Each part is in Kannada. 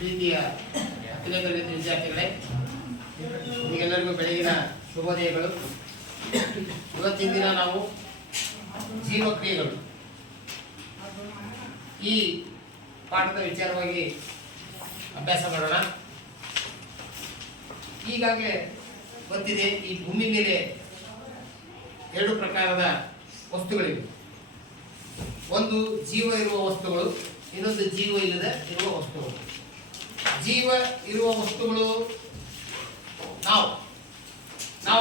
ಪ್ರೀತಿಯ 10ನೇ ತರಗತಿ ವಿದ್ಯಾರ್ಥಿಗಳೇ, ನಿಮಗೆಲ್ಲರಿಗೂ ಬೆಳಗಿನ ಶುಭೋದಯಗಳು. ಇವತ್ತಿನ ದಿನ ನಾವು ಜೀವಕ್ರಿಯೆಗಳು ಈ ಪಾಠದ ವಿಚಾರವಾಗಿ ಅಭ್ಯಾಸ ಮಾಡೋಣ. ಈಗಾಗಲೇ ಗೊತ್ತಿದೆ, ಈ ಭೂಮಿ ಮೇಲೆ 2 ಪ್ರಕಾರದ ವಸ್ತುಗಳಿವೆ. ಒಂದು ಜೀವ ಇರುವ ವಸ್ತುಗಳು, ಇನ್ನೊಂದು ಜೀವ ಇಲ್ಲದೆ ಇರುವ ವಸ್ತುಗಳು. ಜೀವ ಇರುವ ವಸ್ತುಗಳು ನಾವು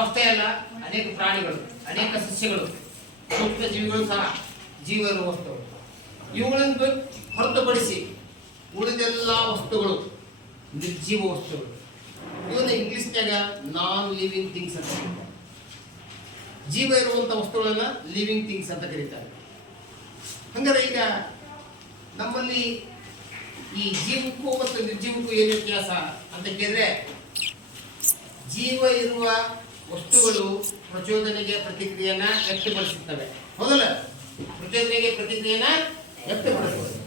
ಅಷ್ಟೇ ಅಲ್ಲ, ಅನೇಕ ಪ್ರಾಣಿಗಳು, ಅನೇಕ ಸಸ್ಯಗಳು, ಸೂಕ್ಷ್ಮ ಜೀವಿಗಳು ಸಹ ಜೀವ ಇರುವ ವಸ್ತುಗಳು. ಇವುಗಳನ್ನು ಹೊರತುಪಡಿಸಿ ಉಳಿದೆಲ್ಲ ವಸ್ತುಗಳು ನಿರ್ಜೀವ ವಸ್ತುಗಳು. ಇವನ್ನ ಇಂಗ್ಲಿಷ್ನಾಗ ನಾನ್ ಲಿವಿಂಗ್ ಥಿಂಗ್ಸ್ ಅಂತ ಕರೀತಾರೆ. ಜೀವ ಇರುವಂಥ ವಸ್ತುಗಳನ್ನ ಲಿವಿಂಗ್ ಥಿಂಗ್ಸ್ ಅಂತ ಕರೀತಾರೆ. ಹಂಗಾರೆ ಈಗ ನಮ್ಮಲ್ಲಿ ಈ ಜೀವಕ್ಕೂ ಮತ್ತು ನಿರ್ಜೀವಕ್ಕೂ ಏನು ವ್ಯತ್ಯಾಸ ಅಂತ ಕೇಳಿದ್ರೆ, ಜೀವ ಇರುವ ವಸ್ತುಗಳು ಪ್ರಚೋದನೆಗೆ ಪ್ರತಿಕ್ರಿಯೆಯನ್ನ ವ್ಯಕ್ತಪಡಿಸುತ್ತವೆ. ಮೊದಲ ಪ್ರಚೋದನೆಗೆ ಪ್ರತಿಕ್ರಿಯೆಯನ್ನ ವ್ಯಕ್ತಪಡಿಸುತ್ತವೆ.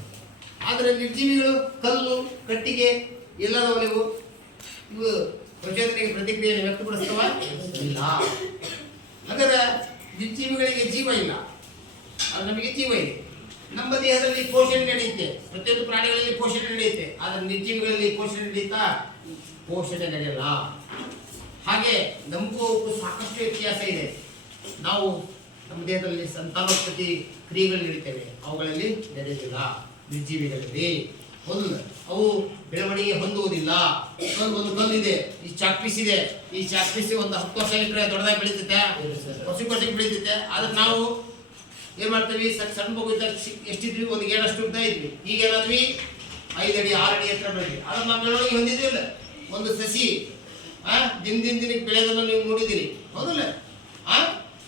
ಆದರೆ ನಿರ್ಜೀವಿಗಳು ಕಲ್ಲು, ಕಟ್ಟಿಗೆ ಎಲ್ಲದವರೆಗೂ ಇವು ಪ್ರಚೋದನೆಗೆ ಪ್ರತಿಕ್ರಿಯೆಯನ್ನು ವ್ಯಕ್ತಪಡಿಸ್ತವ ಇಲ್ಲ. ಹಾಗಾದ್ರೆ ನಿರ್ಜೀವಿಗಳಿಗೆ ಜೀವ ಇಲ್ಲ, ಅದು ನಮಗೆ ಜೀವ ಇದೆ. ನಮ್ಮ ದೇಹದಲ್ಲಿ ಪೋಷಣೆ ನಡೆಯುತ್ತೆ, ಪ್ರತಿಯೊಂದು ಪ್ರಾಣಿಗಳಲ್ಲಿ ಪೋಷಣೆ ನಡೆಯುತ್ತೆ. ಆದರೆ ನಿರ್ಜೀವಿಗಳಲ್ಲಿ ಪೋಷಣೆ ನಡೀತಾ? ಪೋಷಣೆ ನಡೆಯಲ್ಲ. ಹಾಗೆ ನಮಗೂ ಸಾಕಷ್ಟು ವ್ಯತ್ಯಾಸ ಇದೆ. ನಾವು ನಮ್ಮ ದೇಹದಲ್ಲಿ ಸಂತಾನೋತ್ಪತ್ತಿ ಕ್ರಿಯೆಗಳು ನಡೀತವೆ, ಅವುಗಳಲ್ಲಿ ನಡೆಯುವುದಿಲ್ಲ ನಿರ್ಜೀವಿಗಳಲ್ಲಿ. ಒಂದು ಅವು ಬೆಳವಣಿಗೆ ಹೊಂದುವುದಿಲ್ಲ. ಒಂದು ಕಲ್ಲಿದೆ, ಈ ಚಾಕ್ಪೀಸ್ ಇದೆ, ಈ ಚಾಕ್ಪೀಸ್ ಒಂದು 10 ವರ್ಷ ಇಟ್ಟರೆ ದೊಡ್ಡದಾಗಿ ಬೆಳೀತೈತೆ, ವರ್ಷಕ್ಕೆ ಬೆಳೀತೈತೆ. ಆದ್ರೆ ನಾವು ಏನ್ ಮಾಡ್ತೀವಿ, ಸಣ್ಣ ಮಗು ಇದ್ದಾಗ ಎಷ್ಟಿದ್ವಿ, ಒಂದು ಗೇಣಷ್ಟು ಉದ್ದ ಇದ್ವಿ. ಈಗ ಏನಾದ್ವಿ 5 ಅಡಿ 6 ಅಡಿ ಹತ್ರ ಬೆಳೆದ್ವಿ. ಆದ್ರೆ ನಾವು ಬೆಳವಣಿಗೆ ಹೊಂದಿದ್ದಿಲ್ಲ. ಒಂದು ಸಸಿ ದಿನಕ್ಕೆ ಬೆಳೆಯೋದನ್ನು ನೀವು ನೋಡಿದ್ದೀರಿ, ಹೌದಲ್ಲ?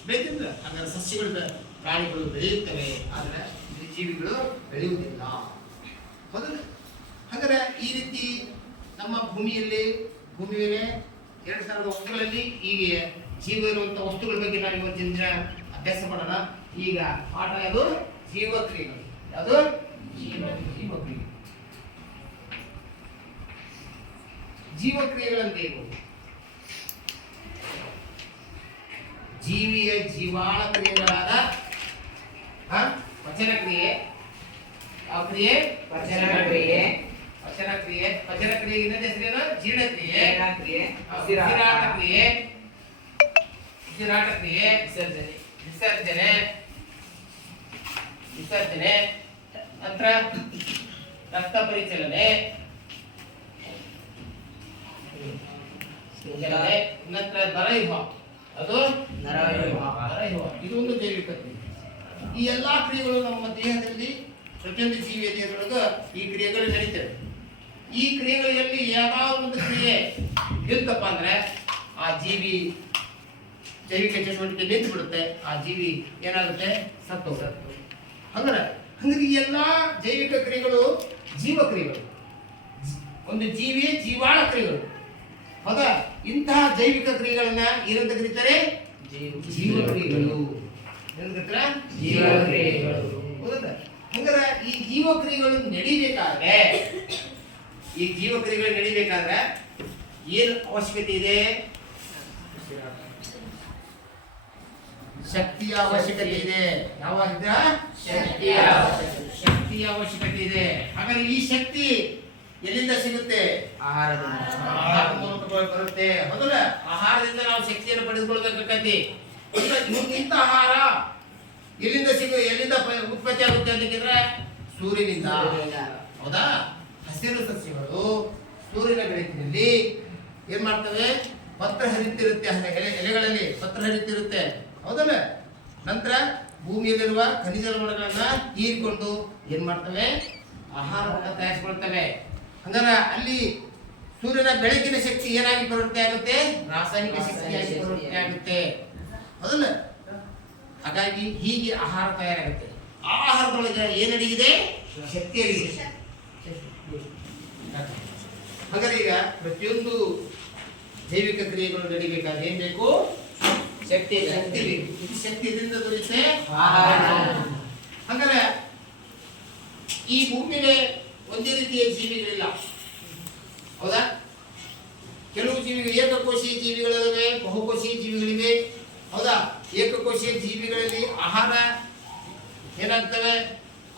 ಬೆಳೀತಿದ್ರ? ಹಾಗಾದ್ರೆ ಸಸ್ಯಗಳು, ಪ್ರಾಣಿಗಳು ಬೆಳೆಯುತ್ತವೆ, ಆದ್ರೆ ಜೀವಿಗಳು ಬೆಳೆಯುವುದಿಲ್ಲ, ಹೌದಲ್ಲ? ಹಾಗಾದ್ರೆ ಈ ರೀತಿ ನಮ್ಮ ಭೂಮಿ ಮೇಲೆ 2 ಥರದ ವಸ್ತುಗಳಲ್ಲಿ ಹೀಗೆ ಜೀವ ಇರುವಂಥ ವಸ್ತುಗಳ ಬಗ್ಗೆ ನಾವು ಇವತ್ತಿನ ದಿನ ಅಭ್ಯಾಸ ಮಾಡೋಣ. ಈಗ ಪಾಠ ಯಾವುದು? ಜೀವಕ್ರಿಯೆಗಳು. ಯಾವುದು? ಜೀವಕ್ರಿಯೆ. ಜೀವಕ್ರಿಯೆಗಳಂತೇನು? ಜೀವಿಯ ಜೀವಾಳ ಕ್ರಿಯೆಗಳಾದ ಪಚನಕ್ರಿಯೆ. ಯಾವ ಕ್ರಿಯೆ? ಪಚನಕ್ರಿಯೆ. ಪಚನಕ್ರಿಯೆ ಇನ್ನೊಂದು ಹೆಸರೇನು? ಜೀರ್ಣಕ್ರಿಯೆ. ಉಸಿರಾಟಕ್ರಿಯೆ. ವಿಸರ್ಜನೆ. ನಂತರ ರಕ್ತ ಪರಿಚಲನೆ. ನಂತರ ನರವ್ಯೂಹ. ಅದು ನರವ್ಯೂಹ. ಇದು ಒಂದು ಜೈವಿಕ ಕ್ರಿಯೆ. ಈ ಎಲ್ಲಾ ಕ್ರಿಯೆಗಳು ನಮ್ಮ ದೇಹದಲ್ಲಿ, ಪ್ರತಿಯೊಂದು ಜೀವಿಯ ದೇಹದೊಳಗೆ ಈ ಕ್ರಿಯೆಗಳು ನಡೀತವೆ. ಈ ಕ್ರಿಯೆಗಳಲ್ಲಿ ಯಾವ್ದಾದ್ರು ಒಂದು ಕ್ರಿಯೆ ನಿಲ್ತಪ್ಪ ಅಂದ್ರೆ ಆ ಜೀವಿ ಜೈವಿಕ ಚಟುವಟಿಕೆ ನಿಂತು ಬಿಡುತ್ತೆ, ಆ ಜೀವಿ ಏನಾಗುತ್ತೆ? ಸತ್ತು ಹೋಗುತ್ತೆ. ಹಂಗಾರೆ ಈ ಎಲ್ಲಾ ಜೈವಿಕ ಕ್ರಿಯೆಗಳು ಜೀವಕ್ರಿಯೆಗಳು. ಒಂದು ಜೀವಿಯ ಜೀವಾಳ ಕ್ರಿಯೆಗಳು. ಹೌದಾ? ಇಂತಹ ಜೈವಿಕ ಕ್ರಿಯೆಗಳನ್ನ ಏನಂತ ಕರೀತಾರೆ? ಜೀವಕ್ರಿಯೆಗಳು. ಹಂಗಾರೆ ಈ ಜೀವಕ್ರಿಯೆಗಳು ನಡಿಬೇಕಾದ್ರೆ ಏನು ಅವಶ್ಯಕತೆ ಇದೆ? ಶಕ್ತಿಯ ಅವಶ್ಯಕತೆ ಇದೆ. ಯಾವಾಗ? ಶಕ್ತಿಯ ಅವಶ್ಯಕತೆ ಇದೆ. ಹಾಗಾದ್ರೆ ಈ ಶಕ್ತಿ ಎಲ್ಲಿಂದ ಸಿಗುತ್ತೆ? ಆಹಾರದ ಮೂಲಕ ಬರುತ್ತೆ, ಹೌದಲ್ಲ? ಆಹಾರದಿಂದ ನಾವು ಶಕ್ತಿಯನ್ನು ಪಡೆದುಕೊಳ್ಬೇಕಾಗತ್ತೆ. ಇಂಥ ಆಹಾರ ಎಲ್ಲಿಂದ ಉತ್ಪತ್ತಿ ಆಗುತ್ತೆ ಅಂತ ಕೇಳಿದ್ರೆ ಸೂರ್ಯನಿಂದ, ಹೌದಾ? ಹಸಿರು ಸಸ್ಯಗಳು ಸೂರ್ಯನ ಬೆಳಕಿನಲ್ಲಿ ಏನ್ ಮಾಡ್ತವೆ? ಪತ್ರ ಹರಿತಿರುತ್ತೆ, ಎಲೆಗಳಲ್ಲಿ ಪತ್ರ ಹರಿತಿರುತ್ತೆ, ಹೌದಲ್ಲ? ನಂತರ ಭೂಮಿಯಲ್ಲಿರುವ ಖನಿಜ ಲವಣಗಳನ್ನ ಹೀರಿಕೊಂಡು ಏನ್ ಮಾಡ್ತವೆ? ಆಹಾರವನ್ನು ತಯಾರಿಸಿಕೊಳ್ತವೆ. ಹಂಗಾರ ಅಲ್ಲಿ ಸೂರ್ಯನ ಬೆಳಕಿನ ಶಕ್ತಿ ಏನಾಗಿ ಪರಿವರ್ತನೆ ಆಗುತ್ತೆ? ರಾಸಾಯನಿಕ ಶಕ್ತಿಯಾಗಿ ಪರಿವರ್ತನೆ ಆಗುತ್ತೆ, ಹೌದಲ್ಲ? ಹಾಗಾಗಿ ಹೀಗೆ ಆಹಾರ ತಯಾರಾಗುತ್ತೆ. ಆಹಾರದೊಳಗೆ ಏನಡಿಗಿದೆ? ಶಕ್ತಿ ಅಡಿಗಿದೆ. ಹಾಗಾದ್ರೆ ಈಗ ಪ್ರತಿಯೊಂದು ಜೈವಿಕ ಕ್ರಿಯೆಗಳು ನಡಿಬೇಕಾದ್ರೆ ಏನ್ ಬೇಕು? ಶಕ್ತಿ ಬೇಕು. ಶಕ್ತಿ ಇದರಿಂದ ದೊರೆಯುತ್ತೆ ಆಹಾರ. ಹಾಗಾದ್ರೆ ಈ ಭೂಮಿಗೆ ಒಂದೇ ರೀತಿಯ ಜೀವಿಗಳಿಲ್ಲ. ಹೌದಾ? ಕೆಲವು ಜೀವಿಗಳು ಏಕಕೋಶಿ ಜೀವಿಗಳಿವೆ, ಬಹುಕೋಶಿ ಜೀವಿಗಳಿವೆ. ಹೌದಾ? ಏಕಕೋಶಿ ಜೀವಿಗಳಲ್ಲಿ ಆಹಾರ ಏನಾಗ್ತವೆ,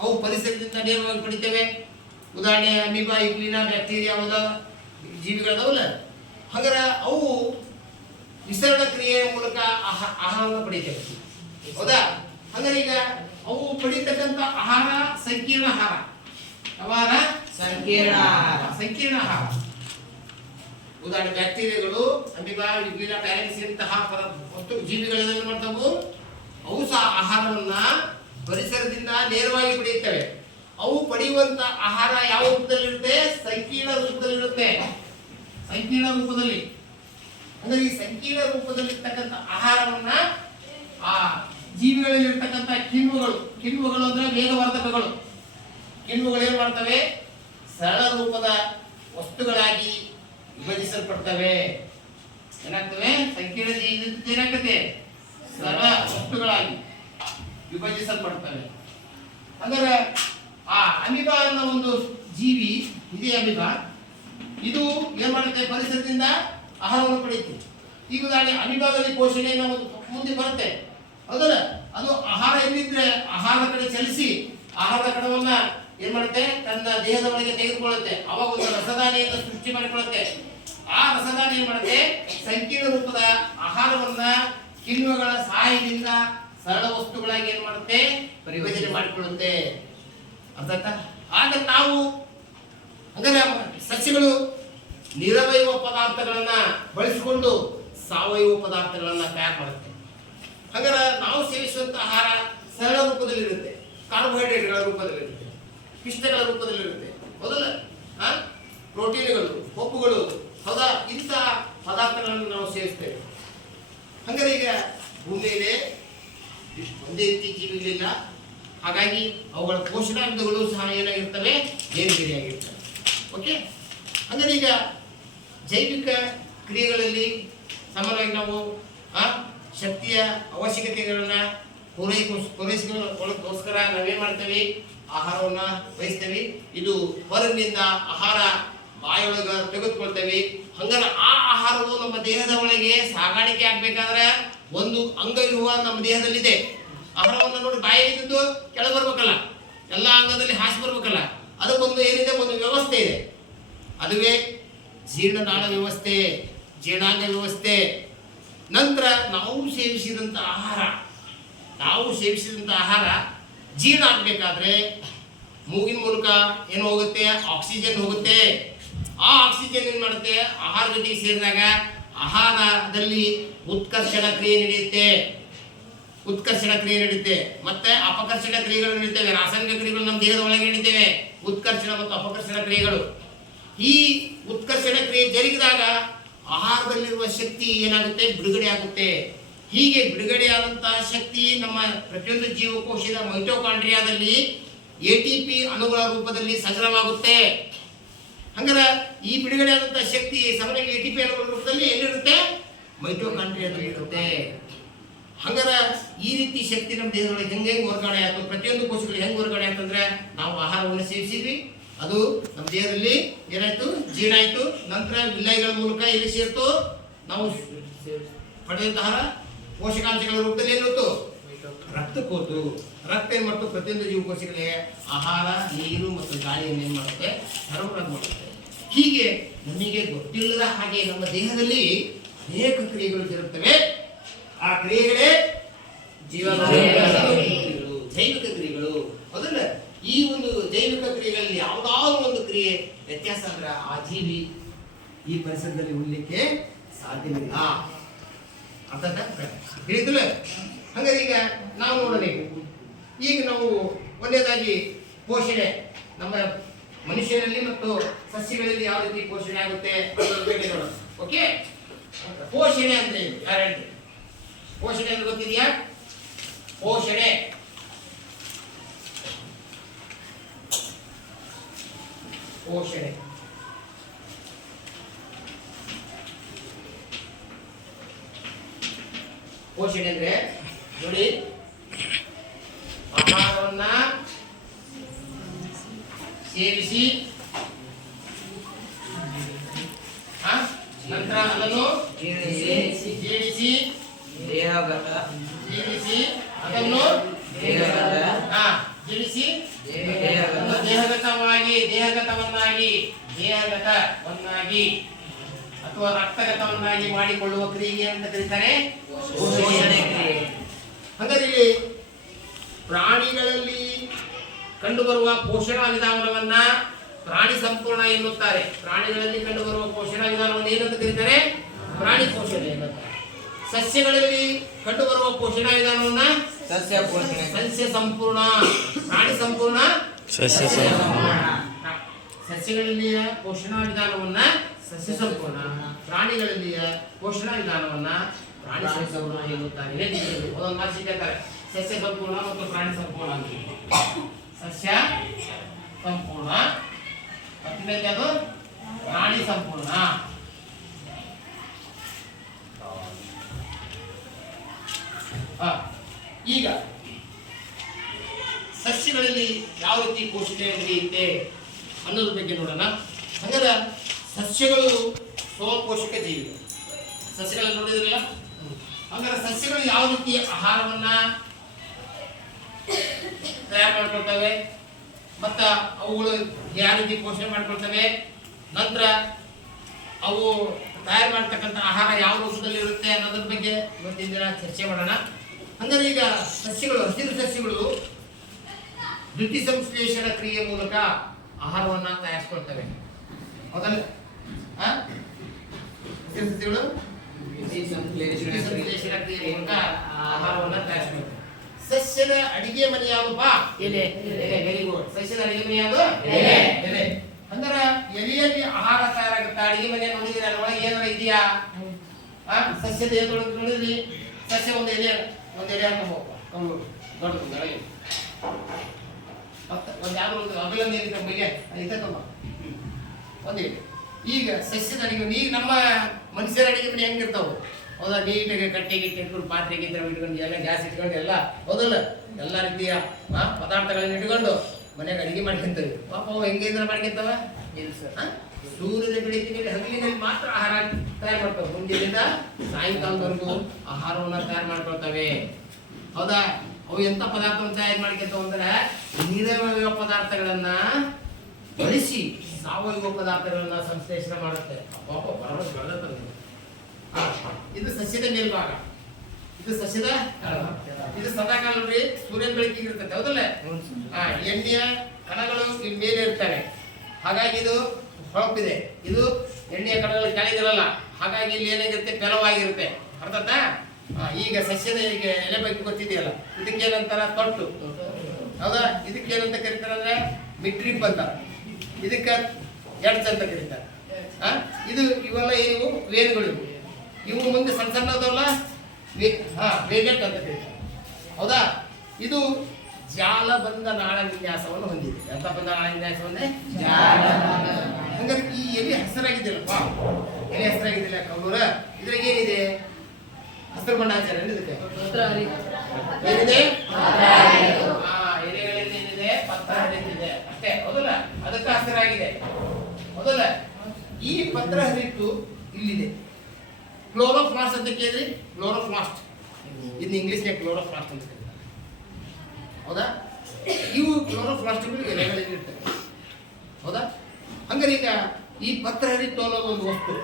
ಅವು ಪರಿಸರದಿಂದ ನೇರವಾಗಿ ಪಡಿತೇವೆ. ಉದಾಹರಣೆ ಅಮೀಬಾ, ಯುಗ್ಲಿನ, ಬ್ಯಾಕ್ಟೀರಿಯಾ ಹೌದಾ ಜೀವಿಗಳದಾವಲ್ಲ. ಹಾಗಾದ್ರೆ ಅವು ವಿಸರಣ ಕ್ರಿಯೆಯ ಮೂಲಕ ಆಹಾರವನ್ನು ಪಡಿತೇವೆ. ಹೌದಾ? ಹಾಗಾದ್ರೆ ಈಗ ಅವು ಪಡಿತಕ್ಕಂಥ ಆಹಾರ ಸಂಕೀರ್ಣ ಆಹಾರ. ಆಹಾರ ಸಂಕೀರ್ಣ ಆಹಾರ. ಉದಾಹರಣೆ ಬ್ಯಾಕ್ಟೀರಿಯಾಗಳು, ಅಮೀಬಾ, ಯುಗ್ಲಿನ, ಪ್ಯಾರೆಕ್ಸ್ ಇಂತಹ ವಸ್ತು ಜೀವಿಗಳನ್ನ ಮಾಡ್ತಾವು. ಅವು ಸಹ ಆಹಾರವನ್ನ ಪರಿಸರದಿಂದ ನೇರವಾಗಿ ಪಡೆಯುತ್ತವೆ. ಅವು ಪಡೆಯುವಂತ ಆಹಾರ ಯಾವ ರೂಪದಲ್ಲಿರುತ್ತೆ? ಸಂಕೀರ್ಣ ರೂಪದಲ್ಲಿರುತ್ತೆ. ಸಂಕೀರ್ಣ ರೂಪದಲ್ಲಿ. ಅಂದ್ರೆ ಈ ಸಂಕೀರ್ಣ ರೂಪದಲ್ಲಿರ್ತಕ್ಕಂಥ ಆಹಾರವನ್ನ ಆ ಜೀವಿಗಳಲ್ಲಿರ್ತಕ್ಕಂಥ ಕಿಣ್ವಗಳು ಅಂದ್ರೆ ವೇಗವರ್ಧಕಗಳು. ಕಿಣ್ವಗಳು ಏನ್ ಮಾಡ್ತವೆ? ಸರಳ ರೂಪದ ವಸ್ತುಗಳಾಗಿ ವಿಭಜಿಸಲ್ಪಡ್ತವೆ. ಏನಾಗ್ತವೆ? ಸಂಕೀರ್ಣ ಏನಾಗ್ತದೆ? ಸರಳ ವಸ್ತುಗಳಾಗಿ ವಿಭಜಿಸಲ್ಪಡ್ತವೆ. ಅಂದರೆ ಆ ಅಮೀಬಾ ಅನ್ನೋ ಒಂದು ಜೀವಿ ಇದೇ ಅಮೀಬಾ, ಇದು ಏನ್ ಮಾಡುತ್ತೆ? ಪರಿಸರದಿಂದ ಆಹಾರವನ್ನು ಪಡೆಯುತ್ತೆ. ಈಗ ಉದಾಹರಣೆ ಅಮೀಬಾದಲ್ಲಿ ಪೋಷಣೆ ಒಂದು ಮುಂದೆ ಬರುತ್ತೆ, ಹೌದಲ್ಲ? ಅದು ಆಹಾರ ಎಲ್ಲಿದ್ರೆ ಆಹಾರ ಕಡೆ ಚಲಿಸಿ ಆಹಾರದ ಕಣವನ್ನ ಏನ್ ಮಾಡುತ್ತೆ? ತನ್ನ ದೇಹದ ಒಳಗೆ ತೆಗೆದುಕೊಳ್ಳುತ್ತೆ. ಅವಾಗ ಒಂದು ರಸದಾನಿಯನ್ನು ಸೃಷ್ಟಿ ಮಾಡಿಕೊಳ್ಳುತ್ತೆ. ಆ ರಸದಾನಿ ಏನ್ ಮಾಡುತ್ತೆ? ಸಂಕೀರ್ಣ ರೂಪದ ಆಹಾರವನ್ನ ಕಿಣ್ವಗಳ ಸಹಾಯದಿಂದ ಸರಳ ವಸ್ತುಗಳಾಗಿ ಏನ್ ಮಾಡುತ್ತೆ? ವಿಭಜನೆ ಮಾಡಿಕೊಳ್ಳುತ್ತೆ. ಅರ್ಥ? ಆಗ ನಾವು ಅಂದರೆ ಸಸ್ಯಗಳು ನಿರವಯವ ಪದಾರ್ಥಗಳನ್ನ ಬಳಸಿಕೊಂಡು ಸಾವಯವ ಪದಾರ್ಥಗಳನ್ನ ತಯಾರು ಮಾಡುತ್ತೆ. ಹಾಗಾದ್ರೆ ನಾವು ಸೇವಿಸುವಂತ ಆಹಾರ ಸರಳ ರೂಪದಲ್ಲಿರುತ್ತೆ, ಕಾರ್ಬೋಹೈಡ್ರೇಟ್ಗಳ ರೂಪದಲ್ಲಿರುತ್ತೆ, ಪಿಷ್ಟಗಳ ರೂಪದಲ್ಲಿರುತ್ತೆ. ಹೌದಲ್ಲ? ಪ್ರೋಟೀನ್ಗಳು, ಕೊಬ್ಬುಗಳು, ಹೌದಾ? ಇಂತಹ ಪದಾರ್ಥಗಳನ್ನು ನಾವು ಸೇವಿಸ್ತೇವೆ. ಹಾಗಾದ್ರೆ ಈಗ ಭೂಮಿಯಲ್ಲಿ ಒಂದೇ ರೀತಿ ಜೀವಿಗಳಿಲ್ಲ. ಹಾಗಾಗಿ ಅವುಗಳ ಪೋಷಕಾಂಶಗಳು ಸಹ ಏನಾಗಿರ್ತವೆ? ಬೇರೆ ಬೇರೆಯಾಗಿರ್ತವೆ. ಓಕೆ? ಅಂದರೆ ಈಗ ಜೈವಿಕ ಕ್ರಿಯೆಗಳಲ್ಲಿ ಸಾಮಾನ್ಯವಾಗಿ ನಾವು ಶಕ್ತಿಯ ಅವಶ್ಯಕತೆಗಳನ್ನ ಪೂರೈಸಿಕೊಳ್ಳೋಕ್ಕೋಸ್ಕರ ನಾವೇನ್ ಮಾಡ್ತೇವೆ? ಆಹಾರವನ್ನ ಬಯಸ್ತೇವೆ. ಇದು ಹೊರಗಿನಿಂದ ಆಹಾರ ಬಾಯೊಳಗ ತೆಗೆದುಕೊಳ್ತೇವೆ. ಹಂಗಾರೆ ಆ ಆಹಾರವು ನಮ್ಮ ದೇಹದ ಒಳಗೆ ಸಾಗಾಣಿಕೆ ಆಗ್ಬೇಕಾದ್ರೆ ಒಂದು ಅಂಗವ್ಯೂಹ ನಮ್ಮ ದೇಹದಲ್ಲಿದೆ. ಆಹಾರವನ್ನು ನೋಡಿ ಬಾಯಿದ್ದು ಕೆಳಗೆ ಬರ್ಬೇಕಲ್ಲ, ಎಲ್ಲ ಅಂಗದಲ್ಲಿ ಹಾಸಿ ಬರ್ಬೇಕಲ್ಲ. ಅದಕ್ಕೊಂದು ಏನಿದೆ? ಒಂದು ವ್ಯವಸ್ಥೆ ಇದೆ. ಅದುವೇ ಜೀರ್ಣನಾಳ ವ್ಯವಸ್ಥೆ, ಜೀರ್ಣಾಂಗ ವ್ಯವಸ್ಥೆ. ನಂತರ ನಾವು ಸೇವಿಸಿದಂಥ ಆಹಾರ ಜೀರ್ಣ ಆಗ್ಬೇಕಾದ್ರೆ ಮೂಗಿನ ಮೂಲಕ ಏನು ಹೋಗುತ್ತೆ? ಆಕ್ಸಿಜನ್ ಹೋಗುತ್ತೆ. ಆ ಆಕ್ಸಿಜನ್ ಏನ್ ಮಾಡುತ್ತೆ? ಆಹಾರ ಜೊತೆಗೆ ಸೇರಿದಾಗ ಆಹಾರದಲ್ಲಿ ಉತ್ಕರ್ಷಣ ಕ್ರಿಯೆ ನಡೆಯುತ್ತೆ. ಮತ್ತೆ ಅಪಕರ್ಷಣ ಕ್ರಿಯೆಗಳು ನಡೀತವೆ. ರಾಸಾಯನಿಕ ಕ್ರಿಯೆಗಳು ನಮ್ಮ ದೇಹದ ಒಳಗೆ ನಡೀತವೆ. ಉತ್ಕರ್ಷಣ ಮತ್ತು ಅಪಕರ್ಷಣ ಕ್ರಿಯೆಗಳು. ಈ ಉತ್ಕರ್ಷಣ ಕ್ರಿಯೆ ಜರುಗಿದಾಗ ಆಹಾರದಲ್ಲಿರುವ ಶಕ್ತಿ ಏನಾಗುತ್ತೆ? ಬಿಡುಗಡೆ ಆಗುತ್ತೆ. ಹೀಗೆ ಬಿಡುಗಡೆಯಾದಂತಹ ಶಕ್ತಿ ನಮ್ಮ ಪ್ರತಿಯೊಂದು ಜೀವಕೋಶದ ಮೈಟೋಕಾಂಡ್ರಿಯಾದಲ್ಲಿ ATP ಅಣುಗಳ ರೂಪದಲ್ಲಿ ಸಂಗ್ರಹವಾಗುತ್ತೆ. ಹಂಗಾರೆ ಈ ಬಿಡುಗಡೆಯಾದಂತಹ ಶಕ್ತಿ ಸಾಮಾನ್ಯವಾಗಿ ATP ಅಣುಗಳ ರೂಪದಲ್ಲಿ ಎಲ್ಲಿರುತ್ತೆ? ಮೈಟೋಕಾಂಡ್ರಿಯಾದಲ್ಲಿ ಇರುತ್ತೆ. ಹಂಗಾರೆ ಈ ರೀತಿ ಶಕ್ತಿ ನಮ್ಮ ದೇಹದೊಳಗೆ ಹೆಂಗೆ ವರ್ಗಾವಣೆ ಆಯ್ತು? ಪ್ರತಿಯೊಂದು ಕೋಶಗಳು ಹೆಂಗೆ ವರ್ಗಾವಣೆ ಆಯ್ತಂದ್ರೆ ನಾವು ಆಹಾರವನ್ನು ಸೇವಿಸಿದ್ವಿ, ಅದು ನಮ್ಮ ದೇಹದಲ್ಲಿ ಏನಾಯ್ತು? ಜೀರ್ಣ ಆಯ್ತು. ನಂತರ ವಿಲಯಗಳ ಮೂಲಕ ಎಲ್ಲಿ ಸೇರ್ತು? ನಾವು ಪಡೆದಂತಹ ಪೋಷಕಾಂಶಗಳ ರೂಪದಲ್ಲಿ ಏನಿತ್ತು? ರಕ್ತಕ್ಕೆ ಹೋತು. ರಕ್ತ ಏನ್ ಮಾಡ್ತು? ಪ್ರತಿಯೊಂದು ಜೀವಕೋಶಗಳಿಗೆ ಆಹಾರ, ನೀರು ಮತ್ತು ಗಾಳಿಯನ್ನು ಏನ್ ಮಾಡುತ್ತೆ? ಸರಬರಾಜು ಮಾಡುತ್ತೆ. ಹೀಗೆ ನಮಗೆ ಗೊತ್ತಿಲ್ಲದ ಹಾಗೆ ನಮ್ಮ ದೇಹದಲ್ಲಿ ಅನೇಕ ಕ್ರಿಯೆಗಳು ಜರುಗುತ್ತವೆ. ಆ ಕ್ರಿಯೆಗಳೇ ಜೈವಿಕ ಕ್ರಿಯೆಗಳು. ಹೌದಲ್ಲ? ಈ ಒಂದು ಜೈವಿಕ ಕ್ರಿಯೆಗಳಲ್ಲಿ ಯಾವುದಾದ್ರು ಒಂದು ಕ್ರಿಯೆ ವ್ಯತ್ಯಾಸ ಅಂದ್ರೆ ಆ ಜೀವಿ ಈ ಪರಿಸರದಲ್ಲಿ ಉಳಿಲಿಕ್ಕೆ ಸಾಧ್ಯವಿಲ್ಲ. ಅರ್ಥ ತಿಳಿದಿಲ್ಲ? ಹಾಗಾದ್ರೆ ಈಗ ನಾವು ನೋಡೋಣ. ಈಗ ನಾವು ಒಂದೇದಾಗಿ ಪೋಷಣೆ ನಮ್ಮ ಮನುಷ್ಯರಲ್ಲಿ ಮತ್ತು ಸಸ್ಯಗಳಲ್ಲಿ ಯಾವ ರೀತಿ ಪೋಷಣೆ ಆಗುತ್ತೆ ಅನ್ನೋದ್ರ ಬಗ್ಗೆ ನೋಡೋಣ. ಓಕೆ? ಪೋಷಣೆ ಅಂದ್ರೆ ಯಾರು? ಪೋಷಣೆ ಅಂದ್ರೆ ಗೊತ್ತಿದೆಯಾ? ಪೋಷಣೆ ಪೋಷಣೆ ಪೋಷಣೆ ಅಂದ್ರೆ ನೋಡಿ, ಆಹಾರವನ್ನ ಸೇವಿಸಿ ನಂತರ ಅದನ್ನು ಜೀರ್ಣಿಸಿ ಜೀರ್ಣಿಸಿ ದೇಹಗತ ಜೀರ್ಣಿಸಿ ಅದನ್ನು ಜೀರ್ಣಿಸಿ ದೇಹಗತವನ್ನಾಗಿ ಅಥವಾ ರಕ್ತಗತವನ್ನಾಗಿ ಮಾಡಿಕೊಳ್ಳುವ ಕ್ರಿಯೆ ಅಂತ ಕರೀತಾರೆ ಪೋಷಣೆ ಕ್ರಿಯೆ. ಹಾಗಾದ್ರೆ ಇಲ್ಲಿ ಪ್ರಾಣಿಗಳಲ್ಲಿ ಕಂಡುಬರುವ ಪೋಷಣಾ ವಿಧಾನವನ್ನ ಪ್ರಾಣಿ ಸಂಪೂರ್ಣ ಎನ್ನುತ್ತಾರೆ. ಪ್ರಾಣಿಗಳಲ್ಲಿ ಕಂಡುಬರುವ ಪೋಷಣಾ ವಿಧಾನವನ್ನು ಏನಂತ ಕರೀತಾರೆ? ಪ್ರಾಣಿ ಪೋಷಣೆ ಎನ್ನುತ್ತಾರೆ. ಸಸ್ಯಗಳಲ್ಲಿ ಕಂಡುಬರುವ ಪೋಷಣಾ ವಿಧಾನವನ್ನ ಸಸ್ಯ ಪೋಷಣೆ ಸಸ್ಯ ಸಂಪೂರ್ಣ. ಪ್ರಾಣಿ ಸಂಪೂರ್ಣ, ಸಸ್ಯ ಸಂಪೂರ್ಣ. ಸಸ್ಯಗಳಲ್ಲಿಯ ಪೋಷಣಾ ವಿಧಾನವನ್ನ ಸಸ್ಯ ಸಂಪೂರ್ಣ, ಪ್ರಾಣಿಗಳಲ್ಲಿಯ ಪೋಷಣಾ ವಿಧಾನವನ್ನ ಪ್ರಾಣಿ ಸಂಪೂರ್ಣ ಎನ್ನುತ್ತಾರೆ. ಒಂದೊಂದು ಮಾಸಿ ಕೇಳ್ತಾರೆ, ಸಸ್ಯ ಸಂಪೂರ್ಣ ಮತ್ತು ಪ್ರಾಣಿ ಸಂಪೂರ್ಣ ಅಂತ. ಸಸ್ಯ ಸಂಪೂರ್ಣ ಮತ್ತಿನಲ್ಲಿ ಅದು ಪ್ರಾಣಿ ಸಂಪೂರ್ಣ. ಈಗ ಸಸ್ಯಗಳಲ್ಲಿ ಯಾವ ರೀತಿ ಪೋಷಣೆ ನಡೆಯುತ್ತೆ ಅನ್ನೋದ್ರ ಬಗ್ಗೆ ನೋಡೋಣ. ಹಾಗಾದ್ರೆ ಸಸ್ಯಗಳು ಸ್ವಪೋಷಕ ಜೀವಿಗಳು. ಸಸ್ಯಗಳನ್ನು ನೋಡಿದ್ರಲ್ಲ, ಹಾಗಾದ್ರೆ ಸಸ್ಯಗಳು ಯಾವ ರೀತಿ ಆಹಾರವನ್ನ ತಯಾರು ಮಾಡ್ಕೊಳ್ತವೆ ಮತ್ತ ಅವುಗಳು ಯಾವ ರೀತಿ ಪೋಷಣೆ ಮಾಡ್ಕೊಳ್ತವೆ, ನಂತರ ಅವು ತಯಾರು ಮಾಡ್ತಕ್ಕಂಥ ಆಹಾರ ಯಾವ ರೂಪದಲ್ಲಿ ಇರುತ್ತೆ ಅನ್ನೋದ್ರ ಬಗ್ಗೆ ಇವತ್ತಿನ ದಿನ ಚರ್ಚೆ ಮಾಡೋಣ. ಹಂಗಾದ್ರೆ ಈಗ ಸಸ್ಯಗಳು, ಹಸಿರು ಸಸ್ಯಗಳು ದ್ಯುತಿ ಸಂಶ್ಲೇಷಣ ಕ್ರಿಯೆ ಮೂಲಕ ಆಹಾರವನ್ನ ತಯಾರಿಸ್ಕೊಳ್ತವೆ, ಹೌದಲ್ಲ? ಹಸಿರು ಸಸ್ಯಗಳು ದ್ಯುತಿ ಸಂಶ್ಲೇಷಣ ಕ್ರಿಯೆ ಮೂಲಕ ಆಹಾರವನ್ನ ತಯಾರಿಸ್ಕೊಳ್ತವೆ. ಸಸ್ಯದ ಅಡಿಗೆ ಮನೆ ಯಾವುದಪ್ಪ? ಎಲೆ. Very good. ಸಸ್ಯದ ಅಡಿಗೆ ಮನೆ ಯಾವುದು? ಎಲೆ. ಅಂದ್ರೆ ಎಲೆಯಲ್ಲಿ ಆಹಾರ ತಯಾರಾಗುತ್ತೆ. ಅಡಿಗೆ ಮನೆ ನೋಡಿದ್ರೆ ಒಳಗೆ ಏನಾರ ಇದೆಯಾ? ಸಸ್ಯದ ಎಲೆಯೊಳಗೆ ನೋಡಿದ್ರಿ, ಸಸ್ಯ ಒಂದು ಎಲೆ ಹಾಕಬೇಕು, ದೊಡ್ಡದು ಬೆಳಗ್ಗೆ ಮತ್ತೆ ಒಂದು ಯಾವ್ದು ಒಂದು ಅಗಲ ನೀರಿನ ಮೇಲೆ ಇದಕ್ಕಮ್ಮ ಒಂದು ಎಲೆ. ಈಗ ಸಸ್ಯದ ಅಡಿಗೆ ಮನೆ, ಈಗ ನಮ್ಮ ಮನುಷ್ಯರ ಅಡಿಗೆ ಮನೆ ಹೆಂಗಿರ್ತಾವೆ? ಹೌದಾ? ನೀಟಾಗಿ ಕಟ್ಟೆ ಗಿಟ್ಟೆ ಇಟ್ಕೊಂಡು, ಪಾತ್ರೆ ಗಿತ್ರೆ ಇಟ್ಕೊಂಡು, ಎಲ್ಲ ಗ್ಯಾಸ್ ಇಟ್ಕೊಂಡು ಎಲ್ಲ, ಹೌದಲ್ಲ? ಎಲ್ಲ ರೀತಿಯ ಪದಾರ್ಥಗಳನ್ನ ಇಟ್ಕೊಂಡು ಮನೆಯಾಗ ಅಡಿಗೆ ಮಾಡ್ಕೊಂತೇವೆ. ಪಾಪ ಅವು ಹೆಂಗಿದ್ರೆ ಮಾಡ್ಕೊಂತಾವ? ಇಲ್ಲ ಸರ್, ಸೂರ್ಯನ ಬೆಳಕಿನಲ್ಲಿ ಹಗಲಿನಲ್ಲಿ ಮಾತ್ರ ಆಹಾರ ತಯಾರು ಮಾಡ್ತವೆ. ಮುಂಜಾನೆಯಿಂದ ಸಾಯಂಕಾಲದವರೆಗೂ ಆಹಾರವನ್ನ ತಯಾರು ಮಾಡ್ಕೊಳ್ತವೆ, ಹೌದಾ? ಅವು ಎಂತ ಪದಾರ್ಥವನ್ನು ತಯಾರು ಮಾಡ್ಕೊಂತಾವ ಅಂದ್ರೆ ನಿರವಯವ ಪದಾರ್ಥಗಳನ್ನ ಬಳಸಿ ಸಾವಯವ ಪದಾರ್ಥಗಳನ್ನ ಸಂಶ್ಲೇಷಣೆ ಮಾಡುತ್ತೆ. ಪಾಪ ಪರವಾಗಿ ಬೆಳೆದ ಇದು ಸಸ್ಯದ ಮೇಲ್ಭಾಗ, ಇದು ಸಸ್ಯದ ಇದು ಸದಾಕಾಲ ನೋಡ್ರಿ ಸೂರ್ಯನ ಬೆಳಕಿಗೆ ಇರ್ತದೆ, ಹೌದಲ್ಲ? ಎಣ್ಣೆಯ ಕಣಗಳು ಇಲ್ಲಿ ಮೇಲೆ ಇರ್ತವೆ, ಹಾಗಾಗಿ ಇದು ಹೊಳಪಿದೆ. ಇದು ಎಣ್ಣೆಯ ಕಣಗಳು ಕೆಳಗಿರಲ್ಲ, ಹಾಗಾಗಿ ಇಲ್ಲಿ ಏನಾಗಿರುತ್ತೆ? ಪೆಲವಾಗಿರುತ್ತೆ. ಅರ್ಥಾತ? ಈಗ ಸಸ್ಯದ ಈಗ ಎಲೆ ಬಗ್ಗೆ ಗೊತ್ತಿದೆಯಲ್ಲ, ಇದಕ್ಕೇನಂತಾರ? ತೊಟ್ಟು, ಹೌದಾ? ಇದಕ್ಕೇನಂತ ಕರೀತಾರೆ ಅಂದ್ರೆ ಮಿಟ್ರಿಪ್ ಅಂತ, ಇದಕ್ಕೆ ಎಡ್ಸ್ ಅಂತ ಕರೀತಾರೆ. ಇದು ಇವೆಲ್ಲ ಇವು ವೇನುಗಳು. ಇವು ಮುಂದೆ ಸಣ್ಣ ಸಣ್ಣದಲ್ಲ, ವೇಗೆಟ್ ಅಂತ ಕರೀತಾರೆ, ಹೌದಾ? ಇದು ಜಾಲಬಂಧ ನಾಳ ವಿನ್ಯಾಸವನ್ನು ಹೊಂದಿದೆ. ಎಂತ ಬಂಧ ನಾಳ ವಿನ್ಯಾಸವನ್ನೇ ಹಂಗಾರೆ ಈ ಎಲೆ ಹಸಿರಾಗಿದೆಯಲ್ಲಪ್ಪ, ಎಲೆ ಹಸಿರಾಗಿದ್ದಿಲ್ಲ ಕೌಲೂರ, ಇದ್ರಾಗ ಏನಿದೆ? ಹಸಿರು ಬಣ್ಣ ಹಚ್ಚಾರ ಇದಕ್ಕೆ ಏನಿದೆ? ಎಲೆಗಳಲ್ಲಿ ಏನಿದೆ? ಪತ್ರ ಹರಿತಿದೆ ಅಷ್ಟೇ, ಹೌದಲ್ಲ? ಅದಕ್ಕೆ ಹಸಿರಾಗಿದೆ, ಹೌದಲ್ಲ? ಈ ಪತ್ರ ಹರಿತು ಇಲ್ಲಿದೆ. ಕ್ಲೋರೋಪ್ಲಾಸ್ಟ್ ಅಂತ ಕೇಳಿದ್ರಿ? ಕ್ಲೋರೋಪ್ಲಾಸ್ಟ್, ಇನ್ನು ಇಂಗ್ಲಿಷ್ಗೆ ಕ್ಲೋರೋಪ್ಲಾಸ್ಟ್ ಅಂತ ಕರೀತಾರೆ, ಹೌದಾ? ಇವು ಕ್ಲೋರೋಪ್ಲಾಸ್ಟ್ಗಳು ಎಲೆಗಳಲ್ಲಿ ಇರ್ತವೆ, ಹೌದಾ? ಹಂಗಾರೆ ಈಗ ಈ ಪತ್ರ ಹರಿತು ಅನ್ನೋದು ಒಂದು ವಸ್ತು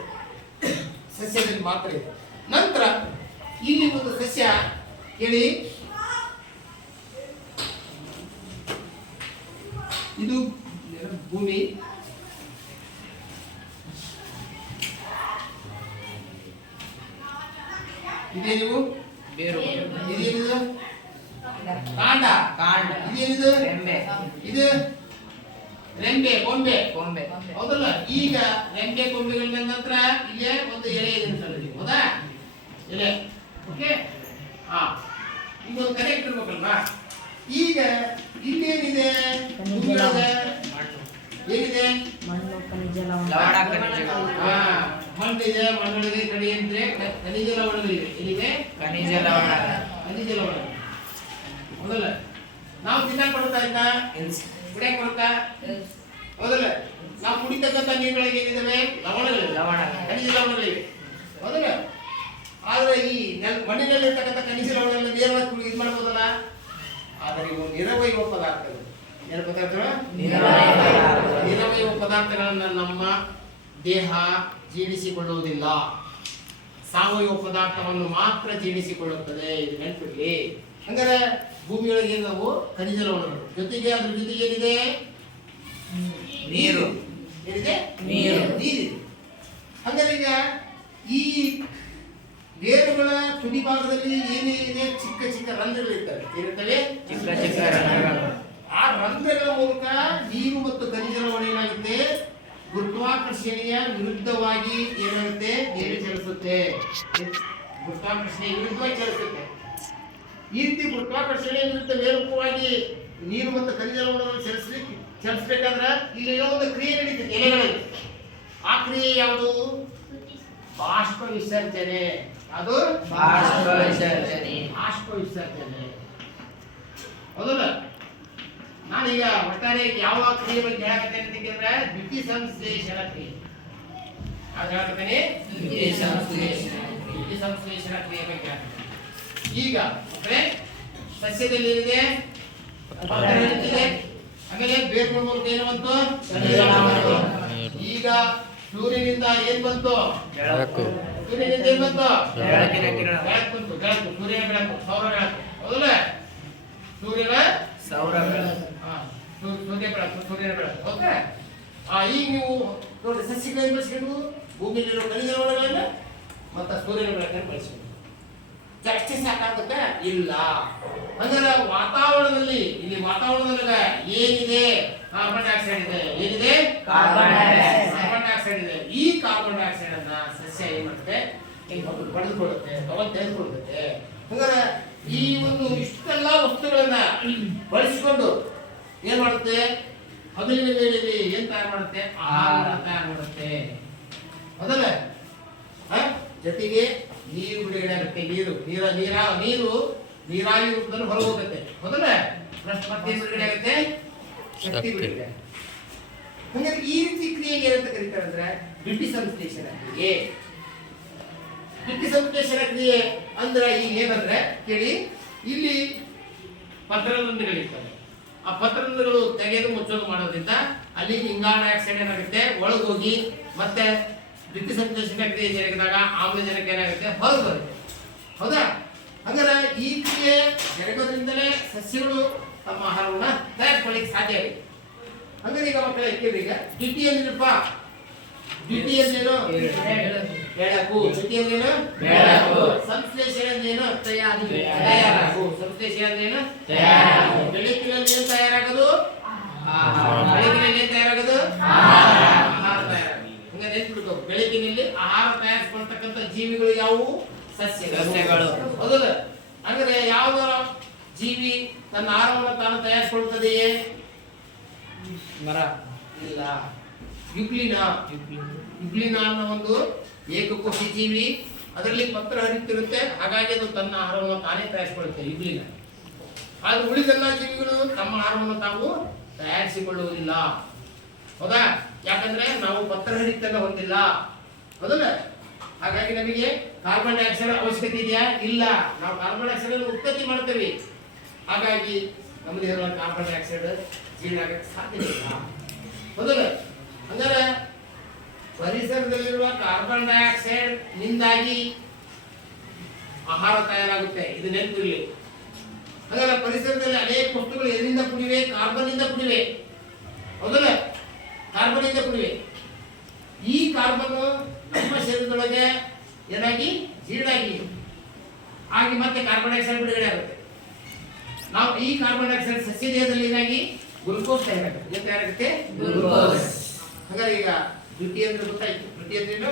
ಸಸ್ಯದಲ್ಲಿ ಮಾತ್ರ ಇದೆ. ನಂತರ ಇಲ್ಲಿ ಒಂದು ಸಸ್ಯ ಕೇಳಿ, ಇದು ಭೂಮಿ, ಇದೇನಿವು? ಇದೇನಿದು? ಕಾಂಡ. ಇದೇನಿದು? ಇದು ರೆಂಬೆ, ಕೊಂಬೆ, ಹೌದಲ್ಲ? ಈಗ ರೆಂಬೆ ಕೊಂಬೆಗಳ ನಂತರ ಇಲ್ಲೇ ಒಂದು ಎಲೆ ಇದೆ ಅಂತ, ಹೌದಾ? ಎಲೆ, ಓಕೆ. ಇದೊಂದು ಕನೆಕ್ಟ್ ಇರ್ಬೇಕಲ್ವಾ? ಈಗ ಇಲ್ಲೇನಿದೆ? ಏನಿದೆ? ಮಣ್ಣಿದೆ, ಮಣ್ಣೊಳಗೆ ಕಡಿ ಅಂದ್ರೆ ಖನಿಜ ಲವಣಗಳಿವೆ. ಏನಿದೆ? ಖನಿಜ ಲವಣ, ಹೌದಲ್ಲ? ನಾವು ತಿನ್ನಕ್ ಕೊಡ್ತಾ ಇದ್ದ ಕುಡಿಯಕ್ ಕೊಡ್ತಾ, ಹೌದಲ್ಲ? ನಾವು ಕುಡಿತಕ್ಕಂಥ ನೀರುಗಳಿಗೆ ಏನಿದಾವೆ? ಲವಣಗಳಿವೆ, ಖನಿಜ ಲವಣಗಳಿವೆ. ಹೌದಲ್ಲ? ಆದ್ರೆ ಈ ಮಣ್ಣಿನಲ್ಲಿರ್ತಕ್ಕಂಥ ಖನಿಜ ಲವಣಗಳನ್ನು ನೇರವಾಗಿ ಇದು ಮಾಡ್ಬೋದಲ್ಲ. ಆದರೆ ಇವು ನಿರವಯವ ಪದಾರ್ಥಗಳು. ಏನು ಪದಾರ್ಥಗಳು? ನಿರವಯವ ಪದಾರ್ಥಗಳನ್ನು ನಮ್ಮ ದೇಹ ಜೀರ್ಣಿಸಿಕೊಳ್ಳುವುದಿಲ್ಲ. ಸಾವಯವ ಪದಾರ್ಥವನ್ನು ಮಾತ್ರ ಜೀರ್ಣಿಸಿಕೊಳ್ಳುತ್ತದೆ. ಇದು ನೆನಪಿರಲಿ. ಹಂಗಾರೆ ಭೂಮಿಯೊಳಗೆ ನಾವು ಖನಿಜ ಲವಣಗಳು ಜೊತೆಗೆ ಅದ್ರ ಜೊತೆಗೆ ಏನಿದೆ? ನೀರು. ಏನಿದೆ? ನೀರು. ನೀರಿದೆ. ಹಂಗಾರೆ ಈಗ ಈ ಬೇರುಗಳ ತುದಿ ಭಾಗದಲ್ಲಿ ಏನೇನಿದೆ? ಚಿಕ್ಕ ಚಿಕ್ಕ ರಂಧ್ರಗಳಿರ್ತವೆ. ಏನಿರ್ತವೆ? ಚಿಕ್ಕ ಚಿಕ್ಕ ರಂಧ್ರಗಳು. ಆ ರಂಧ್ರಗಳ ಮೂಲಕ ನೀರು ಮತ್ತು ಖನಿಜ ಲವಣ ಏನಾಗುತ್ತೆ? ಗುರುತ್ವಾಕರ್ಷಣೆಯ ವಿರುದ್ಧವಾಗಿ ಏನಾಗುತ್ತೆ? ನೀರು ಚಲಿಸುತ್ತೆ. ಗುರುತ್ವಾಕರ್ಷಣೆಯ ವಿರುದ್ಧವಾಗಿ ಚಲಿಸುತ್ತೆ. ಈ ರೀತಿ ಗುರುತ್ವಾಕರ್ಷಣೆಯ ವಿರುದ್ಧ ವೇಗವಾಗಿ ನೀರು ಮತ್ತು ಖನಿಜ ಲವಣಗಳನ್ನು ಚಲಿಸಬೇಕಾದ್ರೆ ಇಲ್ಲಿ ಏನೋ ಒಂದು ಕ್ರಿಯೆ ನಡೀತದೆ ಎಲೆಗಳಲ್ಲಿ. ಆ ಕ್ರಿಯೆ ಯಾವುದು? ಬಾಷ್ಪ ವಿಸರ್ಜನೆ. ಅದು ಬಾಷ್ಪ ವಿಸರ್ಜನೆ. ಬಾಷ್ಪ ವಿಸರ್ಜನೆ. ಹೌದಲ್ಲ? ನಾನೀಗ ಒಟ್ಟಾರೆ ಯಾವ ಕ್ರಿಯೆ ಬಗ್ಗೆ ಹೇಳಕತ್ತೇನೆ ಅಂತಂದ್ರೆ ದ್ಯುತಿ ಸಂಶ್ಲೇಷಣ ಕ್ರಿಯೆ. ಅದು ಹೇಳಕತ್ತೇನೆ ದ್ಯುತಿ ಸಂಶ್ಲೇಷಣ. ದ್ಯುತಿ ಸಂಶ್ಲೇಷಣ ಕ್ರಿಯೆ ಬಗ್ಗೆ ಹೇಳಕತ್ತೇನೆ. ಈಗ ಅಂದ್ರೆ ಸಸ್ಯದಲ್ಲಿ ಏನಿದೆ? ಪತ್ರ ಇರುತ್ತದೆ. ಆಮೇಲೆ ಬೇರುಗಳ ಮೂಲಕ ಏನು ಬಂತು? ಖನಿಜ ಲವಣ ಬಂತು. ಈಗ ಸೂರ್ಯನಿಂದ ಏನ್ ಬಂತು? ಬೆಳಕು. ಸೂರ್ಯನಿಂದ ಏನ್ ಬಂತು? ಬೆಳಕಿನ ಕಿರಣ. ಬೆಳಕು ಬಂತು. ಬೆಳಕು, ಸೂರ್ಯನ ಬೆಳಕು, ಸೌರ ಬೆಳಕು. ಹೌದಲ್ಲ? ಸೂರ್ಯನ ಸೌರ ಬೆಳಕು. ಸೂರ್ಯ ಬೆಳಕು, ಸೂರ್ಯನ ಬೆಳಕು. ಓಕೆ. ಈಗ ನೀವು ನೋಡಿ ಸಸ್ಯಗಳನ್ನು ಬಳಸ್ಕೊಂಡು ಭೂಮಿಯಲ್ಲಿರೋ ಖನಿಜ ಲವಣಗಳನ್ನ ಮತ್ತು ಸೂರ್ಯನ ಬೆಳಕನ್ನು ಬಳಸ್ಕೊಂಡು ಜಾಸ್ತಿ ಸಾಕಾಗುತ್ತೆ? ಇಲ್ಲ. ಅಂದ್ರೆ ವಾತಾವರಣದಲ್ಲಿ ಇಲ್ಲಿ ವಾತಾವರಣದೊಳಗ ಏನಿದೆ? ಕಾರ್ಬನ್ ಡೈಆಕ್ಸೈಡ್ ಇದೆ. ಏನಿದೆ? Carbon dioxide. ಕಾರ್ಬನ್ ಡೈಆಕ್ಸೈಡ್ ಇದೆ. ಈ ಕಾರ್ಬನ್ ಡೈಆಕ್ಸೈಡ್ ಅನ್ನ ಸಸ್ಯ ಏನ್ ಮಾಡುತ್ತೆ? ಪಡೆದುಕೊಳ್ಳುತ್ತೆ, ತೆಗೆದುಕೊಳ್ಳುತ್ತೆ. ಹಂಗಾರೆ ಈ ಒಂದು ಇಷ್ಟೆಲ್ಲ ವಸ್ತುಗಳನ್ನ ಬಳಸಿಕೊಂಡು ಏನ್ ಮಾಡುತ್ತೆ? ಹಗಲಿನ ವೇಳೆಯಲ್ಲಿ ಏನ್ ತಯಾರು ಮಾಡುತ್ತೆ? ಆಹಾರವನ್ನು ತಯಾರು ಮಾಡುತ್ತೆ. ಹೌದಲ್ಲ? ಜೊತೆಗೆ ನೀರು ಬಿಡುಗಡೆ ಆಗುತ್ತೆ. ನೀರು ನೀರಾವಿ ರೂಪದಲ್ಲಿ ಹೊರ ಹೋಗುತ್ತೆ. ಹೌದಲ್ಲ? ಮತ್ತೆ ಬಿಡುಗಡೆ ಆಗುತ್ತೆ? ಶಕ್ತಿ ಬಿಡುಗಡೆ. ಹಂಗಾರೆ ಈ ರೀತಿ ಕ್ರಿಯೆಗೆ ಏನಂತ ಕರೀತಾರೆ ಅಂದ್ರೆ ದ್ಯುತಿ ಸಂಶ್ಲೇಷಣ ಕ್ರಿಯೆ. ದ್ಯುತಿ ಸಂಶ್ಲೇಷಣ ಕ್ರಿಯೆ ಅಂದ್ರೆ ಈಗ ಏನಂದ್ರೆ ಕೇಳಿ, ಇಲ್ಲಿ ಪತ್ರರಂಧ್ರಗಳಿರ್ತವೆ. ಆ ಪತ್ರರಂಧ್ರಗಳು ತೆಗೆದು ಮುಚ್ಚೋದು ಮಾಡೋದ್ರಿಂದ ಅಲ್ಲಿ ಇಂಗಾಲ ಡೈಆಕ್ಸೈಡ್ ಏನಾಗುತ್ತೆ? ಒಳಗೋಗಿ ಮತ್ತೆ ದ್ಯುತಿ ಸಂಶ್ಲೇಷಣ ಕ್ರಿಯೆ ಜರುಗಿದಾಗ ಆಮ್ಲಜನಕ ಏನಾಗುತ್ತೆ? ಹೊರಗೆ ಬರುತ್ತೆ. ಹೌದಾ? ಹಂಗಾರೆ ಈ ಕ್ರಿಯೆ ಜರುಗೋದ್ರಿಂದಲೇ ಸಸ್ಯಗಳು ತಮ್ಮ ಆಹಾರವನ್ನ ತಯಾರಿಸ್ಕೊಳ್ಳಿಕ್ಕೆ ಸಾಧ್ಯ ಇದೆ. ಹಂಗಾರೆ ಈಗ ಮಕ್ಕಳ ಕೇಳಿ, ಈಗ ದ್ಯುತಿ ಅಂದ್ರಪ್ಪ, ದ್ಯುತಿ ಅಂದ್ರೇನು? ಬೆಳಕು. ದ್ಯುತಿ ಅಂದ್ರೇನು? ಬೆಳಕು. ಸಂಶ್ಲೇಷಣೆ ಅಂದ್ರೇನು? ತಯಾರು. ಸಂಶ್ಲೇಷಣೆ ಅಂದ್ರೇನು? ತಯಾರು. ಬೆಳಕಿನಲ್ಲಿ ಏನು ತಯಾರಾಗೋದು? ಆಹಾರ. ಬೆಳಕಿನಲ್ಲಿ ಏನು ತಯಾರಾಗೋದು? ಆಹಾರ ತಯಾರಾಗೋದು. ಹಂಗ ನೆನ್ಪಿಡ್ಕೋ, ಬೆಳಕಿನಲ್ಲಿ ಆಹಾರ ತಯಾರಿಸ್ಕೊಳ್ತಕ್ಕಂಥ ಜೀವಿಗಳು ಯಾವುವು? ಸಸ್ಯಗಳು. ಹೌದಲ್ಲ? ಅಂದ್ರೆ ಯಾವ್ದಾರ ಜೀವಿ ತನ್ನ ಆಹಾರವನ್ನು ತಾನು ತಯಾರಿಸಿಕೊಳ್ಳುತ್ತದೆಯೇ? ಮರ. ಇಲ್ಲ. ಯುಗ್ಲಿನ ಅನ್ನೋ ಒಂದು ಏಕಕೋಶಿ ಜೀವಿ, ಅದರಲ್ಲಿ ಪತ್ರ ಹರಿತಿರುತ್ತೆ. ಹಾಗಾಗಿ ಅದು ತನ್ನ ಆಹಾರವನ್ನು ತಾನೇ ತಯಾರಿಸಿಕೊಳ್ಳುತ್ತೆ, ಯುಗ್ಲಿನ. ಆದ್ರೆ ಉಳಿದೆಲ್ಲ ಜೀವಿಗಳು ತಮ್ಮ ಆಹಾರವನ್ನು ತಾವು ತಯಾರಿಸಿಕೊಳ್ಳುವುದಿಲ್ಲ. ಹೌದಾ? ಯಾಕಂದ್ರೆ ನಾವು ಪತ್ರ ಹರಿತನ್ನ ಹೊಂದಿಲ್ಲ. ಹೌದಲ್ಲ? ಹಾಗಾಗಿ ನಮಗೆ ಕಾರ್ಬನ್ ಡೈಆಕ್ಸೈಡ್ ಅವಶ್ಯಕತೆ ಇದೆಯಾ? ಇಲ್ಲ. ನಾವು ಕಾರ್ಬನ್ ಡೈಆಕ್ಸೈಡ್ ಅನ್ನು ಉತ್ಪತ್ತಿ ಮಾಡ್ತೇವೆ. ಹಾಗಾಗಿ ನಮ್ಮ ದೇಹದಲ್ಲಿ ಕಾರ್ಬನ್ ಡೈಆಕ್ಸೈಡ್ ಜೀರ್ಣ ಆಗಕ್ಕೆ ಸಾಧ್ಯ ಇಲ್ಲ. ಹೌದಲ್ಲ? ಅಂದ್ರೆ ಪರಿಸರದಲ್ಲಿರುವ ಕಾರ್ಬನ್ ಡೈಆಕ್ಸೈಡ್ ನಿಂದಾಗಿ ಆಹಾರ ತಯಾರಾಗುತ್ತೆ. ಇದು ನೆನಪಿರಲಿ. ಹಾಗಾದ್ರೆ ಪರಿಸರದಲ್ಲಿ ಅನೇಕ ವಸ್ತುಗಳು ಎದರಿಂದ ಕೂಡಿವೆ? ಕಾರ್ಬನ್ ಇಂದ ಕೂಡಿವೆ. ಹೌದಲ್ಲ? ಕಾರ್ಬನ್ ಇಂದ ಕೂಡಿವೆ. ಈ ಕಾರ್ಬನ್ ನಮ್ಮ ಶರೀರದೊಳಗೆ ಏನಾಗಿ ಜೀರ್ಣಾಗಿ ಆಗಿ ಮತ್ತೆ ಕಾರ್ಬನ್ ಡೈಆಕ್ಸೈಡ್ ಬಿಡುಗಡೆ ಆಗುತ್ತೆ. ನಾವು ಈ ಕಾರ್ಬನ್ ಡೈಆಕ್ಸೈಡ್ ಸಸ್ಯ ದೇಹದಲ್ಲಿ ಏನಾಗಿ ಗ್ಲೂಕೋಸ್ ತಯಾರಾಗುತ್ತೆ. ಏನು ತಯಾರಾಗುತ್ತೆ? ಗ್ಲೂಕೋಸ್. ಹಾಗಾದ್ರೆ ಈಗ ದ್ಯುತಿ ಅಂದ್ರೆ ಗೊತ್ತಾಯ್ತು. ದ್ಯುತಿ ಅಂದ್ರೆ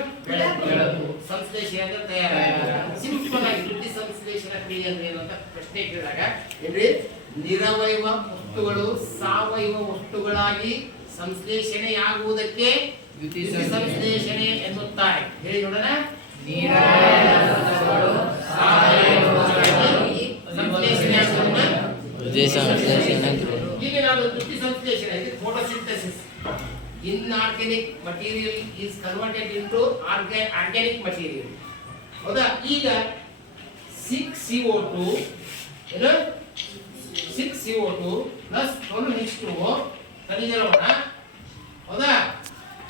ಬೆಳಕು. ಸಂಶ್ಲೇಷಣೆ ಅಂದ್ರೆ ತಯಾರಾಗುತ್ತೆ. ಸಿಂಪಲ್ ಆಗಿ ದ್ಯುತಿ ಸಂಶ್ಲೇಷಣ ಕ್ರಿಯೆ ಅಂದ್ರೆ ಏನು ಅಂತ ಪ್ರಶ್ನೆ ಕೇಳಿದಾಗ ಏನ್ರಿ? ನಿರವಯವ ವಸ್ತುಗಳು ಸಾವಯವ ವಸ್ತುಗಳಾಗಿ ಸಂಶ್ಲೇಷಣೆಯಾಗುವುದಕ್ಕೆ ದ್ಯುತಿ ಸಂಶ್ಲೇಷಣೆ ಎನ್ನುತ್ತಾರೆ. ಹೇಳಿ ನೋಡೋಣ. ಈಗ ನಾನು ದ್ಯುತಿ ಸಂಶ್ಲೇಷಣೆ, photosynthesis. Inorganic material is converted into organic material. ಹೌದಾ? ಈಗ 6CO2 ಏನು 6CO2 ಪ್ಲಸ್ 12H2O ಖನಿಜ ಲವಣ. ಹೌದಾ?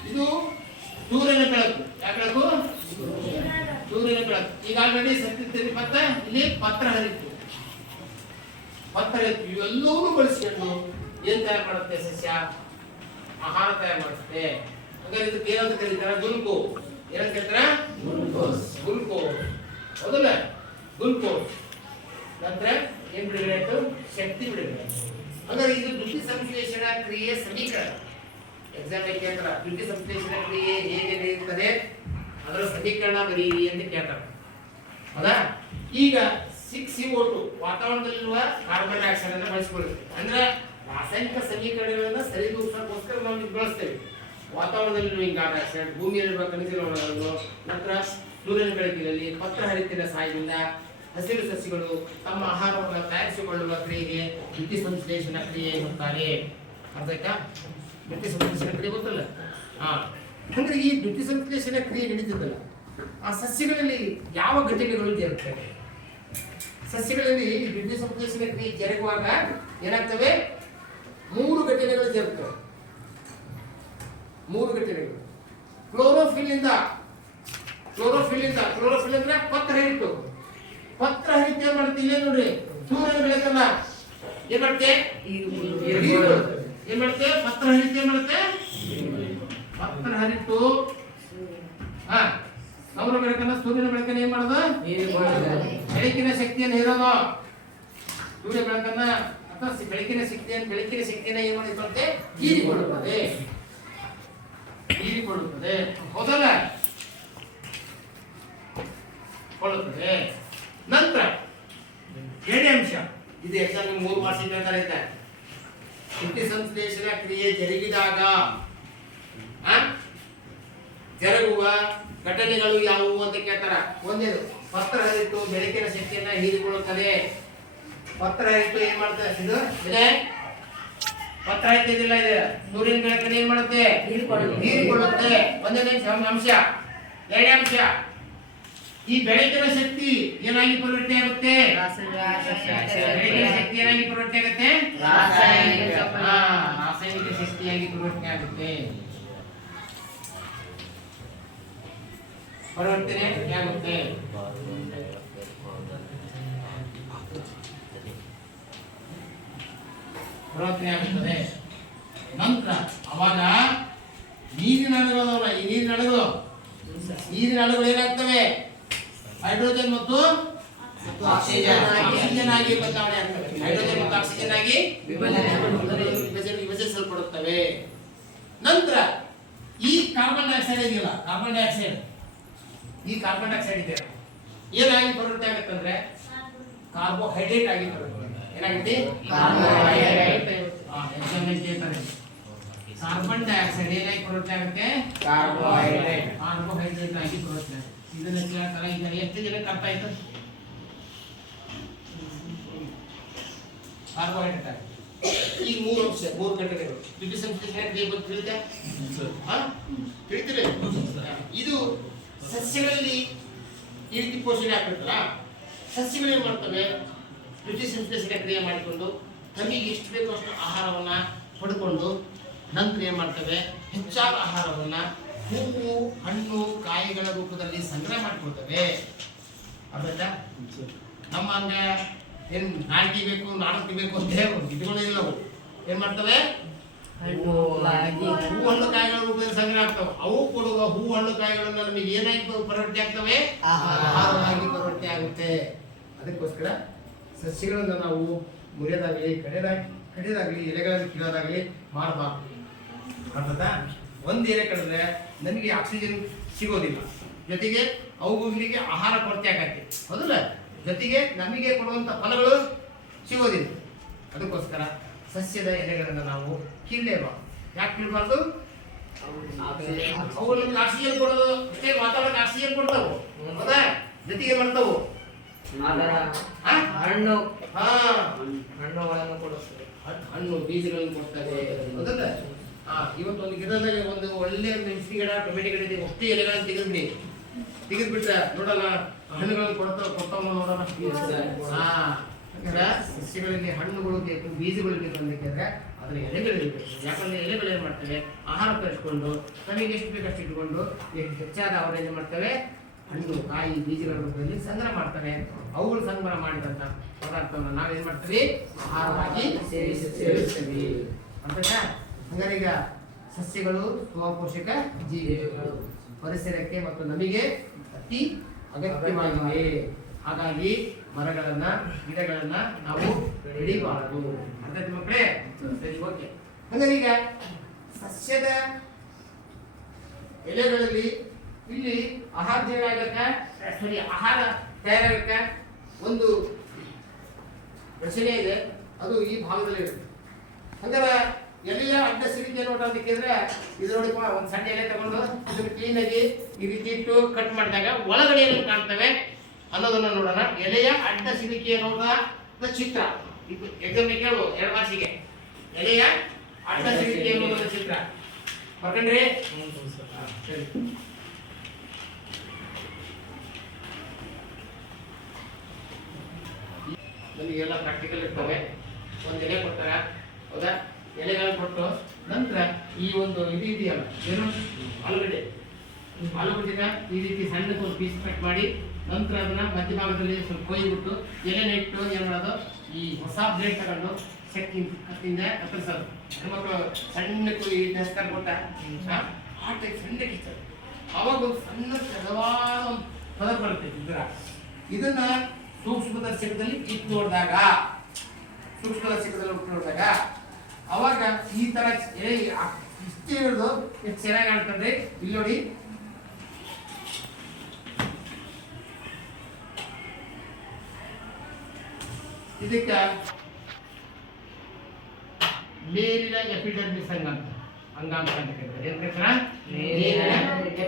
ಇದು ಸೂರ್ಯನ ಬೆಳಕು. ಯಾವ ಬೆಳಕು? ಸೂರ್ಯನ ಬೆಳಕು. ಈಗ ಆಲ್ರೆಡಿ ಸತ್ಯದಲ್ಲಿ ಇಲ್ಲಿ ಪತ್ರ ಹರಿತು. ಇವೆಲ್ಲವೂ ಬಳಸಿಕೊಂಡು ಏನ್ ತಯಾರು ಮಾಡುತ್ತೆ ಸಸ್ಯ? ಆಹಾರ ತಯಾರು ಮಾಡುತ್ತೆ. ಹಾಗಾದ್ರೆ ಇದಕ್ಕೆ ಏನಂತ ಕರೀತಾರೆ? ಗ್ಲೂಕೋಸ್. ಏನಂತ ಕರೀತಾರೆ? ಗ್ಲೂಕೋಸ್. ಹೌದಲ್ಲ? ಗ್ಲೂಕೋಸ್. ನಂತರ ಏನ್ ಬಿಡುಗಡೆ ಆಯ್ತು? ಶಕ್ತಿ ಬಿಡುಗಡೆ. ಹಾಗಾದ್ರೆ ಇದು ದ್ಯುತಿ ಸಂಶ್ಲೇಷಣಾ ಕ್ರಿಯೆ ಸಮೀಕರಣ. ಎಕ್ಸಾಮ್ ಕೇಳ್ತಾರ, ದ್ಯುತಿ ಸಂಶ್ಲೇಷಣಾ ಕ್ರಿಯೆ ಹೇಗೆ ನಡೆಯುತ್ತದೆ ಅದರ ಸಮೀಕರಣ ಬರೀರಿ ಅಂತ ಕೇಳ್ತಾರೆ. ಹೌದಾ? ಈಗ 6CO2 ವಾತಾವರಣದಲ್ಲಿರುವ ಕಾರ್ಬನ್ ಡೈಆಕ್ಸೈಡ್ ಅನ್ನು ಬಳಸಿಕೊಳ್ಳುತ್ತೆ. ಅಂದ್ರೆ ರಾಸಾಯನಿಕ ಸಮೀಕರಣಗಳನ್ನ ಸರಿದೂಗಿಸೋಕ್ಕೋಸ್ಕರ ನಾವು ಇದು ಬಳಸ್ತೇವೆ. ವಾತಾವರಣದಲ್ಲಿರುವ ಕಾರ್ಬನ್ ಡೈಆಕ್ಸೈಡ್, ಭೂಮಿಯಲ್ಲಿರುವ ಖನಿಜ ಲವಣಗಳು, ನಂತರ ಸೂರ್ಯನ ಬೆಳಕಿನಲ್ಲಿ ಪತ್ರ ಹರಿತಿನ ಸಹಾಯದಿಂದ ಹಸಿರು ಸಸ್ಯಗಳು ತಮ್ಮ ಆಹಾರವನ್ನು ತಯಾರಿಸಿಕೊಳ್ಳುವ ಕ್ರಿಯೆಗೆ ದ್ಯುತಿ ಸಂಶ್ಲೇಷಣಾ ಕ್ರಿಯೆ ಎನ್ನುತ್ತಾರೆ. ಅರ್ಥ ಆಯ್ತಾ? ದ್ಯುತಿ ಸಂಶ್ಲೇಷಣಾ ಕ್ರಿಯೆ ಗೊತ್ತಲ್ಲ? ಅಂದ್ರೆ ಈ ದ್ಯುತಿ ಸಂಶ್ಲೇಷಣಾ ಕ್ರಿಯೆ ನಡೀತಿದ್ದಲ್ಲ, ಆ ಸಸ್ಯಗಳಲ್ಲಿ ಯಾವ ಘಟನೆಗಳು ಜರುಗುತ್ತವೆ? ಸಸ್ಯಗಳಲ್ಲಿ ದ್ಯುತಿ ಸಂಶ್ಲೇಷಣಾ ಕ್ರಿಯೆ ಜರುಗುವಾಗ ಏನಾಗ್ತವೆ? 3 ಘಟನೆಗಳು ಜರುಗುತ್ತವೆ. 3 ಘಟನೆಗಳು. ಕ್ಲೋರೋಫಿಲ್ ಅಂದ್ರೆ ಪತ್ರ ಹರಿತು. ಪತ್ರ ಹರಿತು ಏನ್ ಮಾಡುತ್ತೆ? ಇಲ್ಲೇ ನೋಡ್ರಿ, ಸೂರ್ಯನ ಬೆಳಕನ್ನ ಏನ್ ಮಾಡುತ್ತೆ? ಏನ್ ಮಾಡುತ್ತೆ? ಪತ್ರ ಹರಿತು ಏನ್ ಮಾಡುತ್ತೆ? ಪತ್ರ ಹರಿತು ಸೌರ ಬೆಳಕನ್ನ, ಸೂರ್ಯನ ಬೆಳಕನ್ನ ಏನ್ ಮಾಡೋದು? ಬೆಳಕಿನ ಶಕ್ತಿಯನ್ನು ಹೀರೋದು. ಸೂರ್ಯ ಬೆಳಕನ್ನ ಅಥವಾ ಬೆಳಕಿನ ಶಕ್ತಿಯನ್ನ ಏನ್ ಮಾಡುತ್ತೆ? ಹೀರಿಕೊಳ್ಳುತ್ತದೆ. ಹೌದಲ್ಲ? ಕೊಳ್ಳುತ್ತದೆ. ನಂತರ ಎರಡನೇ ಅಂಶ, ಇದು ಎಕ್ಸಾಮ್ 3 ಮಾರ್ಕ್ಸ್ ಕೇಳ್ತಾರೆ. ದ್ಯುತಿ ಸಂಶ್ಲೇಷಣಾ ಕ್ರಿಯೆ ಜರುಗಿದಾಗ ಜರುಗುವ ಘಟನೆಗಳು ಯಾವುವು ಅಂತ ಕೇಳ್ತಾರ. ಒಂದೇದು ಪತ್ರ ಹರಿತು ಬೆಳಕಿನ ಶಕ್ತಿಯನ್ನ ಹೀರಿಕೊಳ್ಳುತ್ತದೆ. ಪತ್ರ ಹರಿತು ಏನ್ ಮಾಡ್ತಾರೆ? ಇದು ಪತ್ರ ಹರಿತಿದಿಲ್ಲ, ಇದೆ ಸೂರ್ಯನ ಬೆಳಕನ್ನ ಏನ್ ಮಾಡುತ್ತೆ? ಹೀರಿಕೊಳ್ಳುತ್ತೆ. ಒಂದನೇ ಅಂಶ. ಎರಡನೇ ಅಂಶ, ಈ ಬೆಳಕಿನ ಶಕ್ತಿ ಏನಾಗಿ ಪರಿವರ್ತನೆ ಆಗುತ್ತೆ? ಬೆಳಕಿನ ಶಕ್ತಿ ಏನಾಗಿ ಪರಿವರ್ತನೆ ಆಗುತ್ತೆ? ರಾಸಾಯನಿಕ ಶಕ್ತಿಯಾಗಿ ಪರಿವರ್ತನೆ ಆಗುತ್ತೆ. ಪರಿವರ್ತನೆ ಆಗುತ್ತೆ. ನಂತರ ಅವಾಗ ನೀರಿನ ಅಣುಗಳು, ಈ ನೀರಿನ ಅಣುಗಳು ಏನಾಗ್ತವೆ? ಹೈಡ್ರೋಜನ್ ಮತ್ತು ಆಕ್ಸಿಜನ್ ಆಗಿ ಬದಲಾವಣೆ ಆಗ್ತವೆ. ಹೈಡ್ರೋಜನ್ ಮತ್ತು ಆಕ್ಸಿಜನ್ ಆಗಿ ವಿಭಜಿಸಲ್ಪಡುತ್ತವೆ. ನಂತರ ಈ ಕಾರ್ಬನ್ ಡೈಆಕ್ಸೈಡ್ ಇದೆಯಲ್ಲ, ಕಾರ್ಬನ್ ಡೈಆಕ್ಸೈಡ್ ಇದೆ, ಏನಾಗಿ ಪರಿವರ್ತನೆ ಆಗುತ್ತಂದ್ರೆ ಕಾರ್ಬೋಹೈಡ್ರೇಟ್ ಆಗಿ ಪರಿವರ್ತನೆ. ಏನಾಗುತ್ತೆ? ಕಾರ್ಬನ್ ಡೈಆಕ್ಸೈಡ್ ಏನಾಗಿ ಪರಿವರ್ತನೆ ಆಗುತ್ತೆ? ಕಾರ್ಬೋಹೈಡ್ರೇಟ್ ಆಗಿ ಪರಿವರ್ತನೆ ಆಗುತ್ತೆ. ಇದನ್ನ ಕೇಳ್ತಾರೆ. ಈಗ ಎಷ್ಟು ಜನಕ್ಕೆ ಅರ್ಥ ಆಯ್ತು? ಕಾರ್ಬೋಹೈಡ್ರೇಟ್ ಆಗಿ ಈ 3 ಅಂಶ, 3 ಘಟನೆಗಳು ದ್ಯುತಿ ಸಂಶ್ಲೇಷಣಾ ಕ್ರಿಯೆ ಬಗ್ಗೆ ತಿಳಿತೀರಿ? ಇದು ಸಸ್ಯಗಳಲ್ಲಿ ಈ ರೀತಿ ಪೋಷಣೆ ಆಗ್ತದಲ್ಲ, ಸಸ್ಯಗಳು ಏನ್ ಮಾಡ್ತವೆ? ದ್ಯುತಿ ಸಂಶ್ಲೇಷಣಾ ಕ್ರಿಯೆ ಮಾಡಿಕೊಂಡು ತಮಗೆ ಎಷ್ಟು ಬೇಕೋ ಅಷ್ಟು ಆಹಾರವನ್ನ ಪಡ್ಕೊಂಡು ನಂತರ ಏನ್ ಮಾಡ್ತವೆ? ಹೆಚ್ಚಾದ ಆಹಾರವನ್ನ ಹೂವು, ಹಣ್ಣು, ಕಾಯಿಗಳ ರೂಪದಲ್ಲಿ ಸಂಗ್ರಹ ಮಾಡಿಕೊಳ್ತವೆ. ಅರ್ಥ? ನಮ್ಮ ಹಂಗ ಏನ್ ನಾಲ್ಕಿ ಬೇಕು, ನಾಲ್ಕು ಬೇಕು ಅಂತ ಇಟ್ಕೊಂಡಿಲ್ಲವು ಏನ್ ಮಾಡ್ತವೆ? ಹೂ, ಹಣ್ಣು, ಕಾಯಿಗಳ ರೂಪದಲ್ಲಿ ಸಂಗ್ರಹ ಆಗ್ತವೆ. ಅವು ಕೊಡುವ ಹೂ, ಹಣ್ಣು, ಕಾಯಿಗಳನ್ನ ನಮಗೆ ಏನಾಗಿ ಪರಿವರ್ತನೆ ಆಗ್ತವೆ? ಆಹಾರವಾಗಿ ಪರಿವರ್ತನೆ ಆಗುತ್ತೆ. ಅದಕ್ಕೋಸ್ಕರ ಸಸ್ಯಗಳನ್ನು ನಾವು ಮುರಿಯೋದಾಗಲಿ, ಕಡಿಯೋದಾಗಲಿ, ಎಲೆಗಳನ್ನು ಕೀಳೋದಾಗಲಿ ಮಾಡಬಾರ್ದು. ಅರ್ಥದ? ಒಂದು ಎಲೆ ಕಡಿದ್ರೆ ನಮಗೆ ಆಕ್ಸಿಜನ್ ಸಿಗೋದಿಲ್ಲ, ಜೊತೆಗೆ ಅವುಗಳಿಗೆ ಆಹಾರ ಕೊರತೆ ಆಗತ್ತೆ. ಹೌದಲ್ಲ? ಜೊತೆಗೆ ನಮಗೆ ಕೊಡುವಂತ ಫಲಗಳು ಸಿಗೋದಿಲ್ಲ. ಅದಕ್ಕೋಸ್ಕರ ಸಸ್ಯದ ಎಲೆಗಳನ್ನು ನಾವು ಕೀಳಲೇಬಾರ್ದು. ಯಾಕೆ ಕೀಳಬಾರ್ದು? ಅವು ನಮ್ಗೆ ಆಕ್ಸಿಜನ್ ಕೊಡೋದು, ಜೊತೆಗೆ ವಾತಾವರಣಕ್ಕೆ ಆಕ್ಸಿಜನ್ ಕೊಡ್ತಾವು. ಹೌದಾ? ಜೊತೆಗೆ ಮಾಡ್ತಾವು ಹಣ್ಣು, ಬೀಜಗಳನ್ನು ಕೊಡ್ತವೆ. ಹೌದಲ್ಲ? ಇವತ್ತು ಒಂದು ಗಿಡದಲ್ಲಿ ಒಂದು ಒಳ್ಳೆ ಮೆಣಸಿನ ಗಿಡ, ಟೊಮೆಟೊ ಗಿಡ ಇದೆ, ಒಟ್ಟು ಎಲೆಗಳನ್ನು ತೆಗೆದ್ಬಿಡಿ, ತೆಗೆದ್ಬಿಟ್ರೆ ನೋಡಲ್ಲ ಹಣ್ಣುಗಳನ್ನು ಕೊಡ್ತಾವ ನೋಡೋಣ. ಹಾ, ಯಾಕಂದ್ರೆ ಸಸ್ಯಗಳಿಗೆ ಹಣ್ಣುಗಳು ಬೇಕು, ಬೀಜಗಳು ಬೇಕು ಅಂದಿದ್ರೆ ಅದರ ಎಲೆಗಳಿರಬೇಕು. ಯಾಕಂದ್ರೆ ಎಲೆಗಳು ಏನ್ ಮಾಡ್ತವೆ, ಆಹಾರ ತರಿಸ್ಕೊಂಡು ತನಗೆ ಎಷ್ಟು ಬೇಕಷ್ಟು ಇಟ್ಕೊಂಡು ಹೆಚ್ಚಾದ ಅವರು ಏನ್ ಮಾಡ್ತವೆ, ಹಣ್ಣು ಕಾಯಿ ಬೀಜಗಳ ರೂಪದಲ್ಲಿ ಸಂಗ್ರಹ ಮಾಡ್ತವೆ. ಅವುಗಳು ಸಂಗ್ರಹ ಮಾಡಿದಂತ ಪದಾರ್ಥವನ್ನು ನಾವೇನ್ ಮಾಡ್ತೀವಿ, ಆಹಾರವಾಗಿ ಸೇವಿಸ್ತೇವೆ. ಅರ್ಥಾಯ್ತಾ? ಹಂಗಾರೆ ಈಗ ಸಸ್ಯಗಳು ಸ್ವಪೋಷಕ ಜೀವಿಗಳು, ಪರಿಸರಕ್ಕೆ ಮತ್ತು ನಮಗೆ ಅತಿ ಅಗತ್ಯವಾಗಿವೆ. ಹಾಗಾಗಿ ಮರಗಳನ್ನ ಗಿಡಗಳನ್ನ ನಾವು ಬೆಳಿಬಾರದು. ಅರ್ಥಾಯ್ತು ಮಕ್ಕಳೇ? ಸರಿ, ಓಕೆ. ಹಂಗಾರೆ ಈಗ ಸಸ್ಯದ ಎಲೆಗಳಲ್ಲಿ ಇಲ್ಲಿ ಆಹಾರ ಆಹಾರ ತಯಾರಾಗಕ್ಕ ಒಂದು ರಚನೆ ಇದೆ, ಅದು ಈ ಭಾಗದಲ್ಲಿ ಇರುತ್ತೆ. ಹಂಗಾರೆ ಎಲೆಯ ಅಡ್ಡ ಸಿಡಿಕೆ ನೋಟ ಅಂತ ಕೇಳಿದ್ರೆ ಇದು ನೋಡಿಪ್ಪ, ಒಂದು ಸಣ್ಣ ಎಲೆ ತಗೊಂಡು ಇದನ್ನು ಕ್ಲೀನಾಗಿ ಈ ರೀತಿ ಇಟ್ಟು ಕಟ್ ಮಾಡಿದಾಗ ಒಳಗಡೆ ಏನು ಕಾಣ್ತವೆ ಅನ್ನೋದನ್ನ ನೋಡೋಣ. ಎಲೆಯ ಅಡ್ಡ ಸಿಡಿಕೆಯ ನೋಟದ ಚಿತ್ರ ಇದು ಎಕ್ಸಾಮ್ ಕೇಳುವ 2 ಮಾರ್ಕ್ಸಿಗೆ. ಎಲೆಯ ಅಡ್ಡ ಸಿಡಿಕೆಯ ನೋಟದ ಚಿತ್ರ ಬರ್ಕಂಡ್ರಿ? ಸರಿ. ನಮಗೆಲ್ಲ ಪ್ರಾಕ್ಟಿಕಲ್ ಇರ್ತವೆ. ಒಂದು ಎಲೆ ಕೊಡ್ತಾರೆ, ಹೌದಾ? ಎಲೆಗಳನ್ನು ಕೊಟ್ಟು ನಂತರ ಈ ಒಂದು ಇದು ಇದೆಯಲ್ಲ, ಏನು ಆಲೂಗಡ್ಡೆನ ಈ ರೀತಿ ಸಣ್ಣ ಒಂದು ಪೀಸ್ ಕಟ್ ಮಾಡಿ ನಂತರ ಅದನ್ನ ಮಧ್ಯ ಭಾಗದಲ್ಲಿ ಸ್ವಲ್ಪ ಕೊಯ್ದುಬಿಟ್ಟು ಎಲೆನ ಇಟ್ಟು ಏನು ಮಾಡೋದು, ಈ ಹೊಸ ಬ್ಲೇಡ್ ತಗೊಂಡು ಕತ್ತಿಂದ ಕತ್ತರಿಸೋದು. ಹೆಣ್ಮಕ್ಳು ಸಣ್ಣ ಕುಯಿ ದಸ್ತಾರ ಕೊಟ್ಟ ಆ ಟೈಪ್ ಸಣ್ಣ ಕಿಚ್ಚದು. ಅವಾಗ ಒಂದು ಸಣ್ಣ ಹದವಾದ ಒಂದು ಪದ ಬರುತ್ತೆ. ಇದನ್ನ ಸೂಕ್ಷ್ಮದರ್ಶಕದಲ್ಲಿ ಇಟ್ಟು ನೋಡಿದಾಗ ಅವಾಗ ಈ ತರ ಇಷ್ಟೇ ಇರೋದು ಎಷ್ಟು ಚೆನ್ನಾಗಿ ಕಾಣ್ತದೆ. ಇಲ್ಲಿ ನೋಡಿ, ಇದಕ್ಕ ಮೇಲಿನ ಎಪಿಡರ್ಮಿಸ್ ಅಂಗಾಂಶ ಅಂತ ಕರೀತಾರೆ. ಏನ್ ಕರೀತಾರ? ಮೇಲಿನ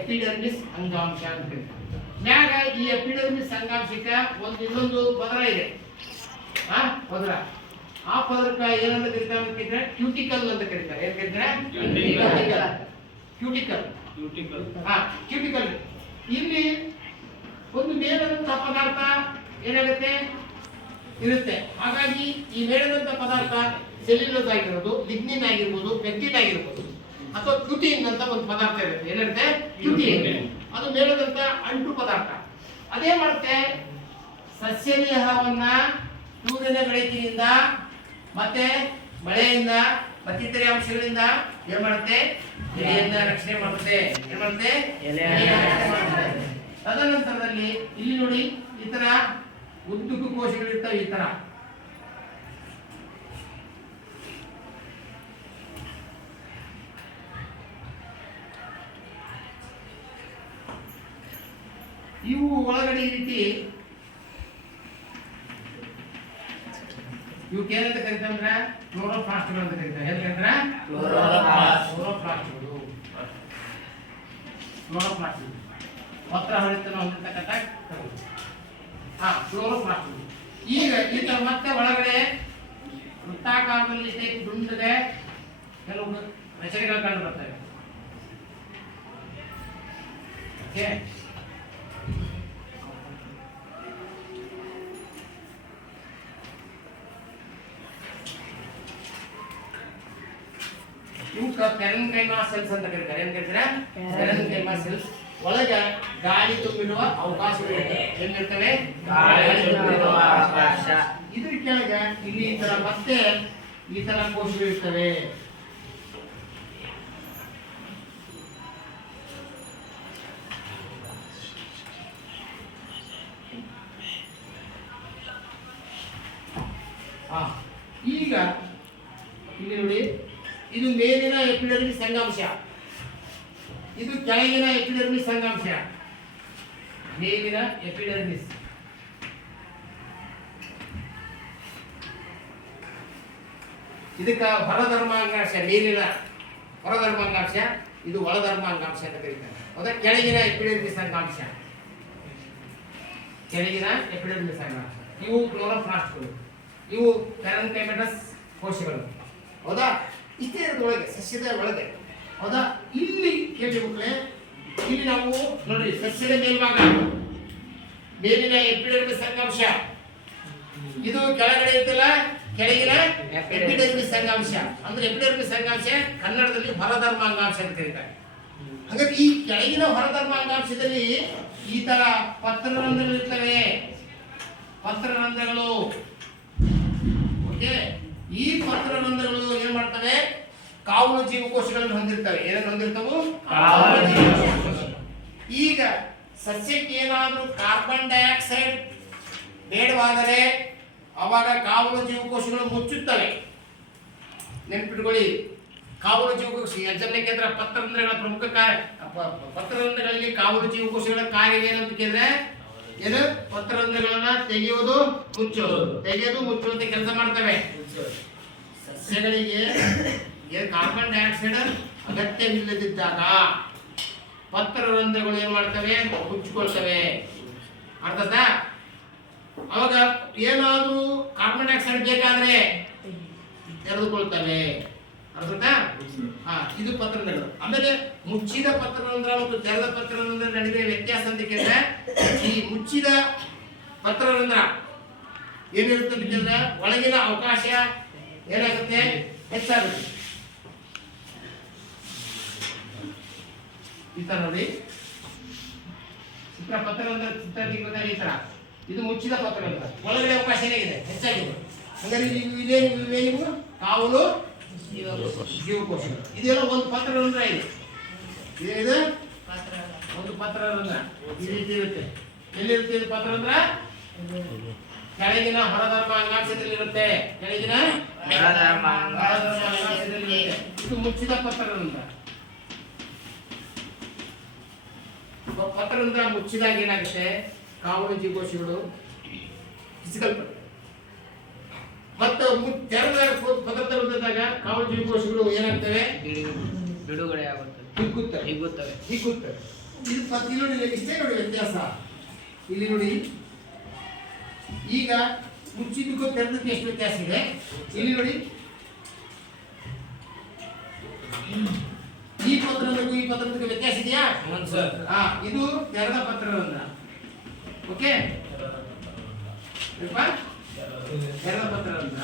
ಎಪಿಡರ್ಮಿಸ್ ಅಂಗಾಂಶ ಅಂತ ಕರೀತಾರೆ. ಮ್ಯಾಗ ಈ ಎಪಿಡರ್ಮಿಸ್ ಅಂಗಾಂಶಕ್ಕೆ ಇನ್ನೊಂದು ಪದರ ಇದೆ, ಪದರ. ಆ ಪದರಕ್ಕೆ ಏನಂತ ಕರೀತಾರೆ ಅಂತ ಕೇಳಿದ್ರೆ ಕ್ಯೂಟಿಕಲ್ ಅಂತ ಕರೀತಾರೆ. ಏನ್ ಕರೀತಾರೆ? ಕ್ಯೂಟಿಕಲ್. ಇಲ್ಲಿ ಒಂದು ಮೇಲದಂತ ಪದಾರ್ಥ ಏನಾಗುತ್ತೆ, ಇರುತ್ತೆ. ಹಾಗಾಗಿ ಈ ಮೇಲದಂತ ಪದಾರ್ಥ ಸೆಲ್ಯುಲೋಸ್ ಆಗಿರ್ಬೋದು, ಲಿಗ್ನಿನ್ ಆಗಿರ್ಬೋದು, ಪೆಕ್ಟಿನ್ ಆಗಿರ್ಬೋದು, ಅಥವಾ ಕ್ಯೂಟಿನ್ ಅಂತ ಒಂದು ಪದಾರ್ಥ ಇರುತ್ತೆ. ಏನಿರುತ್ತೆ? ಕ್ಯೂಟಿನ್. ಅದು ಮೇಲದಂತ ಅಂಟು ಪದಾರ್ಥ. ಅದೇ ಮಾಡುತ್ತೆ, ಸಸ್ಯದೇಹವನ್ನ ಸೂರ್ಯನ ಬೆಳಕಿನಿಂದ ಮತ್ತೆ ಮಳೆಯಿಂದ ಮತ್ತಿತರೆ ಅಂಶಗಳಿಂದ ಏನ್ ಮಾಡುತ್ತೆ, ಎಲೆಯನ್ನ ರಕ್ಷಣೆ ಮಾಡುತ್ತೆ. ಏನ್ ಮಾಡುತ್ತೆ? ತದನಂತರದಲ್ಲಿ ಇಲ್ಲಿ ನೋಡಿ, ಈ ತರ ಉದ್ದಕ್ಕೂ ಕೋಶಗಳಿರ್ತವೆ. ಈ ತರ ಇವು ಒಳಗಡೆ ಈ ರೀತಿ ಇವಕ್ಕೆ ಏನಂತ ಕರೀತಾರೆ? ಕ್ಲೋರೋಪ್ಲಾಸ್ಟ್ಗಳು ಅಂತ ಕರೀತಾರೆ. ಏನ್ ಕರೀತಾರೆ? ಕ್ಲೋರೋಪ್ಲಾಸ್ಟ್ಗಳು. ಪತ್ರ ಹೊಳಿತನ ಹೊಂದಿರತಕ್ಕಂಥ ಕ್ಲೋರೋಪ್ಲಾಸ್ಟ್ಗಳು. ಈಗ ಈ ತರ ಮತ್ತೆ ಒಳಗಡೆ ವೃತ್ತಾಕಾರದಲ್ಲಿ ದುಂಡಗೆ ಕೆಲವು ರಚನೆಗಳು ಕಂಡು ಬರ್ತವೆ. ಓಕೆ, ಇವಕ್ಕೆ ಪೆರೆನ್ಕೈಮಾ ಸೆಲ್ಸ್ ಅಂತ ಕರೀತಾರೆ. ಏನ್ ಕರೀತಾರೆ? ಪೆರೆನ್ಕೈಮಾ ಸೆಲ್ಸ್. ಒಳಗೆ ಗಾಳಿ ತುಂಬಿರುವ ಅವಕಾಶಗಳಿವೆ. ಏನಿರ್ತವೆ? ಇದ್ರ ಕೆಳಗೆ ಇಲ್ಲಿ ಈ ತರ ಮತ್ತೆ ಈ ತರ ಕೋಶಗಳಿರ್ತವೆ. ಈಗ ಇಲ್ಲಿ ನೋಡಿ, ಇದು ಮೇಲಿನ ಎಪಿಡರ್ಮಿಸ್ ಅಂಗಾಂಶ, ಇದು ಕೆಳಗಿನ ಎಪಿಡರ್ಮಿಸ್ ಅಂಗಾಂಶ. ಮೇಲಿನ ಎಪಿಡರ್ಮಿಸ್, ಇದಕ್ಕೆ ಹೊರಧರ್ಮಾಂಗಾಂಶ. ಮೇಲಿನ ಹೊರಧರ್ಮಾಂಗಾಂಶ, ಇದು ಒಳಧರ್ಮಾಂಗಾಂಶ ಅಂತ ಕರೀತಾರೆ. ಹೌದಾ? ಕೆಳಗಿನ ಎಪಿಡರ್ಮಿಸ್ ಅಂಗಾಂಶ, ಕೆಳಗಿನ ಎಪಿಡರ್ಮಿಸ್ ಅಂಗಾಂಶ. ಇವು ಕ್ಲೋರೋಪ್ಲಾಸ್ಟ್ಗಳು, ಇವು ಪ್ಯಾರೆನ್ಕೈಮಟಸ್ ಕೋಶಗಳು. ಹೌದಾ? ಇಷ್ಟೇ ಇರೋದು ಒಳಗೆ, ಸಸ್ಯದ ಒಳಗೆ. ಹೌದಾ? ಇಲ್ಲಿ ಕೇಳಿ ಮಕ್ಕಳೇ, ಇಲ್ಲಿ ನಾವು ನೋಡಿ ಸಸ್ಯದ ಮೇಲ್ಭಾಗ ಮೇಲಿನ ಎಪಿಡರ್ಮಿಸ್ ಅಂಗಾಂಶ, ಇದು ಕೆಳಗಡೆ ಇರ್ತಲ್ಲ ಕೆಳಗಿನ ಎಪಿಡರ್ಮಿಸ್ ಅಂಗಾಂಶ. ಅಂದ್ರೆ ಎಪಿಡರ್ಮಿಸ್ ಅಂಗಾಂಶ ಕನ್ನಡದಲ್ಲಿ ಹೊರಧರ್ಮ ಅಂಗಾಂಶ ಅಂತ ಕರೀತಾರೆ. ಹಾಗಾಗಿ ಈ ಕೆಳಗಿನ ಹೊರಧರ್ಮ ಅಂಗಾಂಶದಲ್ಲಿ ಈ ತರ ಪತ್ರರಂಧ್ರಗಳು ಇರ್ತವೆ, ಪತ್ರರಂಧ್ರಗಳು. ಓಕೆ, ಈ ಪತ್ರರಂಧ್ರಗಳು ಏನ್ ಮಾಡ್ತವೆ? ಕಾವಲು ಜೀವಕೋಶಗಳನ್ನು ಹೊಂದಿರ್ತವೆ. ಏನನ್ನು ಹೊಂದಿರ್ತವು? ಕಾವಲು ಜೀವಕೋಶ. ಈಗ ಸಸ್ಯಕ್ಕೆ ಏನಾದರೂ ಕಾರ್ಬನ್ ಡೈಆಕ್ಸೈಡ್ ಬೇಡವಾದರೆ ಅವಾಗ ಕಾವಲು ಜೀವಕೋಶಗಳು ಮುಚ್ಚುತ್ತವೆ. ನೆನಪಿಟ್ಕೊಳ್ಳಿ, ಕಾವಲು ಜೀವಕೋಶ ಯಜ್ಞ ಪತ್ರರಂಧ್ರಗಳ ಪ್ರಮುಖ ಪತ್ರರಂಧ್ರಗಳಲ್ಲಿ ಕಾವಲು ಜೀವಕೋಶಗಳ ಕಾರ್ಯ ಏನಂತ ಕೇಳಿದ್ರೆ ಏನು? ಪತ್ರರಂಧ್ರಗಳನ್ನ ತೆಗೆಯುವುದು, ಮುಚ್ಚುವುದು, ತೆಗೆಯುವುದು, ಮುಚ್ಚುವಂತೆ ಕೆಲಸ ಮಾಡ್ತವೆ. ಸಸ್ಯಗಳಿಗೆ ಕಾರ್ಬನ್ ಡೈಆಕ್ಸೈಡ್ ಅಗತ್ಯವಿಲ್ಲದಿದ್ದಾಗ ಪತ್ರರಂಧ್ರಗಳು ಏನ್ ಮಾಡ್ತವೆ? ಮುಚ್ಚಿಕೊಳ್ತವೆ. ಅರ್ಥದ? ಅವಾಗ ಏನಾದ್ರೂ ಕಾರ್ಬನ್ ಡೈಆಕ್ಸೈಡ್ ಬೇಕಾದ್ರೆ ತೆರೆದುಕೊಳ್ತವೆ. ಅರ್ಥದ? ಇದು ಪತ್ರರಂಧ್ರಗಳು. ಆಮೇಲೆ ಮುಚ್ಚಿದ ಪತ್ರರಂಧ್ರ ಮತ್ತು ತೆರೆದ ಪತ್ರರಂಧ್ರ ನಡುವೆ ವ್ಯತ್ಯಾಸ ಅಂತ ಕೇಳಿದ್ರೆ, ಈ ಮುಚ್ಚಿದ ಪತ್ರರಂಧ್ರ ಏನಿರುತ್ತೆ ಅಂತ ಕೇಳಿದ್ರೆ ಒಳಗಿನ ಅವಕಾಶ ಏನಾಗುತ್ತೆ? ಹೆಚ್ಚಾಗುತ್ತೆ. ಈ ತರ ನೋಡಿ ಚಿತ್ರ, ಪತ್ರರಂಧ್ರ ಚಿತ್ರ ತೆಗೆದಾಗ ಈ ತರ. ಇದು ಮುಚ್ಚಿದ ಪತ್ರರಂಧ್ರ, ಒಳಗಡೆ ಅವಕಾಶ ಏನಾಗಿದೆ? ಹೆಚ್ಚಾಗಿದೆ. ಹಾಗಾದ್ರೆ ಇವೇನಿವು? ಕಾವಲು ಜೀವಕೋಶಗಳು. ಇದೆಲ್ಲ ಒಂದು ಪತ್ರರಂಧ್ರ ಇದೆ. ಇದೇನಿದೆ? ಒಂದು ಪತ್ರರಂಧ್ರ ಈ ರೀತಿ ಇರುತ್ತೆ. ಎಲ್ಲಿರುತ್ತೆ ಇದು ಪತ್ರರಂಧ್ರ? ಕೆಳಗಿನ ಹೊರಧರ್ಮ ಅಂಗಾಂಶದಲ್ಲಿ ಇರುತ್ತೆ. ಕೆಳಗಿನ ಹೊರಧರ್ಮ ಅಂಗಾಂಶದಲ್ಲಿ ಇರುತ್ತೆ. ಇದು ಮುಚ್ಚಿದ ಪತ್ರರಂಧ್ರ. ಪತ್ರರಂಧ್ರ ಮುಚ್ಚಿದಾಗ ಏನಾಗುತ್ತೆ? ಕಾವಲು ಜೀವಕೋಶಗಳು ಹಿಸಿಕಲ್ಪಡುತ್ತವೆ. ಮತ್ತು ತೆರೆದ ಪತ್ರರಂಧ್ರದಾಗ ಕಾವಲು ಜೀವಕೋಶಗಳು ಏನಾಗ್ತವೆ? ಬಿಡುಗಡೆ ಆಗುತ್ತದೆ, ಹಿಗ್ಗುತ್ತವೆ. ಇದು ನೋಡಿ, ಇಷ್ಟೇ ನೋಡಿ ವ್ಯತ್ಯಾಸ. ಇಲ್ಲಿ ನೋಡಿ, ಈಗ ಮುಚ್ಚಿದ್ದಕ್ಕೂ ತೆರೆದಕ್ಕೆ ಎಷ್ಟು ವ್ಯತ್ಯಾಸ ಇದೆ. ಇಲ್ಲಿ ನೋಡಿ, ಈ ಪತ್ರರಂಧ್ರಕ್ಕೂ ಈ ಪತ್ರರಂಧ್ರಕ್ಕೂ ವ್ಯತ್ಯಾಸ ಇದೆಯಾ? ಇದು ತೆರೆದ ಪತ್ರರಂಧ್ರ. ಓಕೆ, ತೆರೆದ ಪತ್ರರಂಧ್ರ.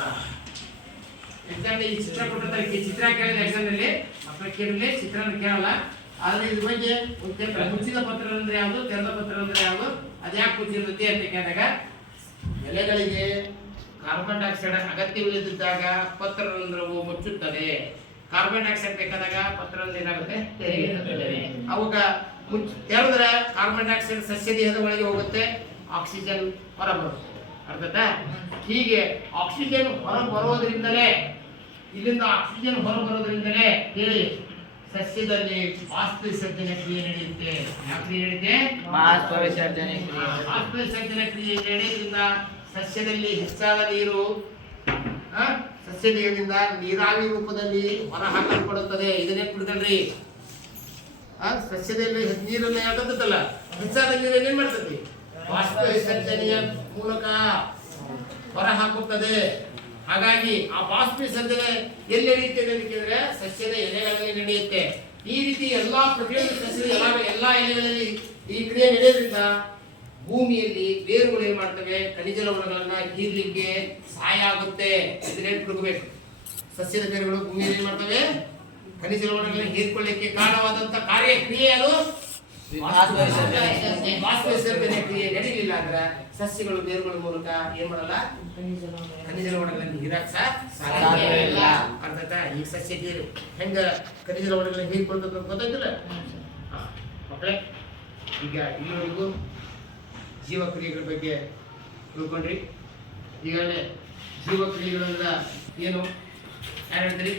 ಎಕ್ಸಾಮ್ ಈ ಚಿತ್ರ ಕೊಟ್ಟಿರ್ತಾರೆ, ಚಿತ್ರ ಕೇಳಿದ್ರೆ ಎಕ್ಸಾಮ್ ನಲ್ಲಿ ಮಕ್ಕಳು ಕೇಳಿದ್ರೆ ಚಿತ್ರನ ಕೇಳಲ್ಲ. ಆದ್ರೆ ಇದ್ರ ಬಗ್ಗೆ ಮುಚ್ಚಿದ ಪತ್ರರಂಧ್ರ ಯಾವುದು, ತೆರೆದ ಪತ್ರರಂಧ್ರ ಯಾವುದು, ಅದ್ಯಾಕೆ ಮುಚ್ಚಿರುತ್ತೆ ಅಂತ ಕೇಳಿದಾಗ, ಎಲೆಗಳಿಗೆ ಕಾರ್ಬನ್ ಡೈಆಕ್ಸೈಡ್ ಅಗತ್ಯವಿಲ್ಲದಿದ್ದಾಗ ಪತ್ರರಂಧ್ರವು ಮುಚ್ಚುತ್ತದೆ. ಕಾರ್ಬನ್ ಡೈಆಕ್ಸೈಡ್ ಬೇಕಾದಾಗ ಪತ್ರರಂಧ್ರ ಏನಾಗುತ್ತೆ? ತೆರೆಯುತ್ತದೆ. ಅವಾಗ ತೆರೆದ್ರೆ ಕಾರ್ಬನ್ ಡೈಆಕ್ಸೈಡ್ ಸಸ್ಯ ದೇಹದ ಒಳಗೆ ಹೋಗುತ್ತೆ, ಆಕ್ಸಿಜನ್ ಹೊರಬರುತ್ತೆ. ಅರ್ಥಾಯ್ತಾ? ಹೀಗೆ ಆಕ್ಸಿಜನ್ ಹೊರ ಬರೋದ್ರಿಂದಲೇ, ಇಲ್ಲಿಂದ ಆಕ್ಸಿಜನ್ ಹೊರ ಬರೋದ್ರಿಂದಲೇ ಹೇಳಿ ಸಸ್ಯದಲ್ಲಿ ಬಾಷ್ಪ ವಿಸರ್ಜನೆ ಕ್ರಿಯೆ ನಡೆಯುತ್ತೆ. ಯಾವ ಕ್ರಿಯೆ ನಡೆಯುತ್ತೆ? ಬಾಷ್ಪ ವಿಸರ್ಜನೆ ಕ್ರಿಯೆ. ಬಾಷ್ಪ ವಿಸರ್ಜನೆ ಕ್ರಿಯೆ ನಡೆಯೋದ್ರಿಂದ ಸಸ್ಯದಲ್ಲಿ ಹೆಚ್ಚಾದ ನೀರು ಸಸ್ಯ ದೇಹದಿಂದ ನೀರಾವಿ ರೂಪದಲ್ಲಿ ಹೊರ ಹಾಕಲ್ಪಡುತ್ತದೆ. ಇದನ್ನೇ ಬಿಡ್ಕಲ್ರಿ. ಸಸ್ಯದಲ್ಲಿ ನೀರನ್ನು ಯಾಕಂತಲ್ಲ, ಹೆಚ್ಚಾದ ನೀರನ್ನು ಏನ್ ಮಾಡ್ತದೆ? ಬಾಷ್ಪ ವಿಸರ್ಜನೆಯ ಮೂಲಕ ಹೊರ ಹಾಕುತ್ತದೆ. ಹಾಗಾಗಿ ಆ ಬಾಷ್ಪ ವಿಸರ್ಜನೆ ಎಲ್ಲಿ ನಡೆಯುತ್ತದೆ ಅಂತ ಕೇಳಿದ್ರೆ ಸಸ್ಯದ ಎಲೆಗಳಲ್ಲಿ ನಡೆಯುತ್ತೆ. ಈ ರೀತಿ ಎಲ್ಲಾ ಪ್ರತಿಯೊಂದು ಸಸ್ಯದ ಎಲ್ಲಾ ಎಲೆಗಳಲ್ಲಿ ಈ ಕ್ರಿಯೆ ನಡೆಯೋದ್ರಿಂದ ಭೂಮಿಯಲ್ಲಿ ಬೇರುಗಳು ಏನ್ ಮಾಡ್ತವೆ? ಖನಿಜ ಲವಣಗಳನ್ನ ಹೀರ್ಲಿಕ್ಕೆ ಸಹಾಯ ಆಗುತ್ತೆ. ಇದನ್ನ ತಿಳ್ಕೋಬೇಕು. ಸಸ್ಯದ ಬೇರುಗಳು ಭೂಮಿಯಲ್ಲಿ ಏನ್ ಮಾಡ್ತವೆ? ಖನಿಜ ಲವಣಗಳನ್ನ ಹೀರ್ಕೊಳ್ಳಿಕ್ಕೆ ಕಾರಣವಾದಂತ ಕ್ರಿಯೆ ಅದು ಬಾಷ್ಪ ವಿಸರ್ಜನೆ ಕ್ರಿಯೆ ನಡೆಯಲಿಲ್ಲ ಅಂದ್ರೆ ಸಸ್ಯಗಳು ಬೇರುಗಳ ಮೂಲಕ ಏನ್ ಮಾಡಲ್ಲ? ಖನಿಜ ಲವಣಗಳನ್ನು ಹೀರಕ್ ಸಾಧ್ಯ ಇಲ್ಲ. ಅರ್ಥಾಯ್ತಾ? ಈ ಸಸ್ಯ ಹೆಂಗ ಖನಿಜ ಲವಣಗಳನ್ನ ಹೀರ್ಕೊಳ್ತದ ಗೊತ್ತಾಯ್ತಿಲ್ಲ ಮಕ್ಕಳೇ? ಈಗ ಇಲ್ಲಿವರೆಗೂ ಜೀವಕ್ರಿಯೆಗಳ ಬಗ್ಗೆ ತಿಳ್ಕೊಂಡ್ರಿ. ಈಗಾಗಲೇ ಜೀವಕ್ರಿಯೆಗಳಂದ್ರ ಏನು ಯಾರು ಹೇಳ್ತೀರಿ?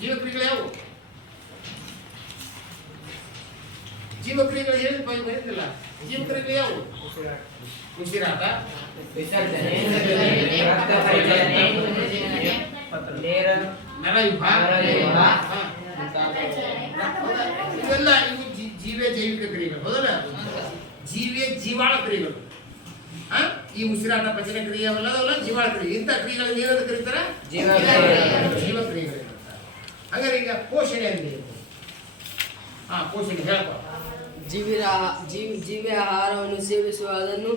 ಜೀವಕ್ರಿಯೆಗಳು ಯಾವುವು? ಜೀವಕ್ರಿಯೆಗಳು ಹೇಳಿ ಬರೀತಿಲ್ಲ. ಜೀವಕ್ರಿಯೆಗಳು ಯಾವುವು? ಉಸಿರಾಟ, ವಿಸರ್ಜನೆ, ನರವ್ಯೂಹ, ಇವೆಲ್ಲ ಇವು ಜೈವಿಕ ಕ್ರಿಯೆಗಳು. ಹೌದಲ್ಲ? ಜೀವಾಳ ಕ್ರಿಯೆಗಳು. ಈ ಉಸಿರಾಟ ಪಚನ ಕ್ರಿಯೆ ಅವೆಲ್ಲದಲ್ಲ ಜೀವಾಳ ಕ್ರಿಯೆ. ಇಂಥ ಕ್ರಿಯೆಗಳನ್ನು ಏನಂತ ಕರೀತಾರೆ? ಜೀವ ಕ್ರಿಯೆಗಳು. ಹಾಗಾದ್ರೆ ಈಗ ಪೋಷಣೆ ಅಂದ್ರೆ ಕೋಶಿಗೆ ಹೇಳ್ಕೊ. ಜೀವಿಯ ಆಹಾರವನ್ನು ಸೇವಿಸುವ ಅದನ್ನು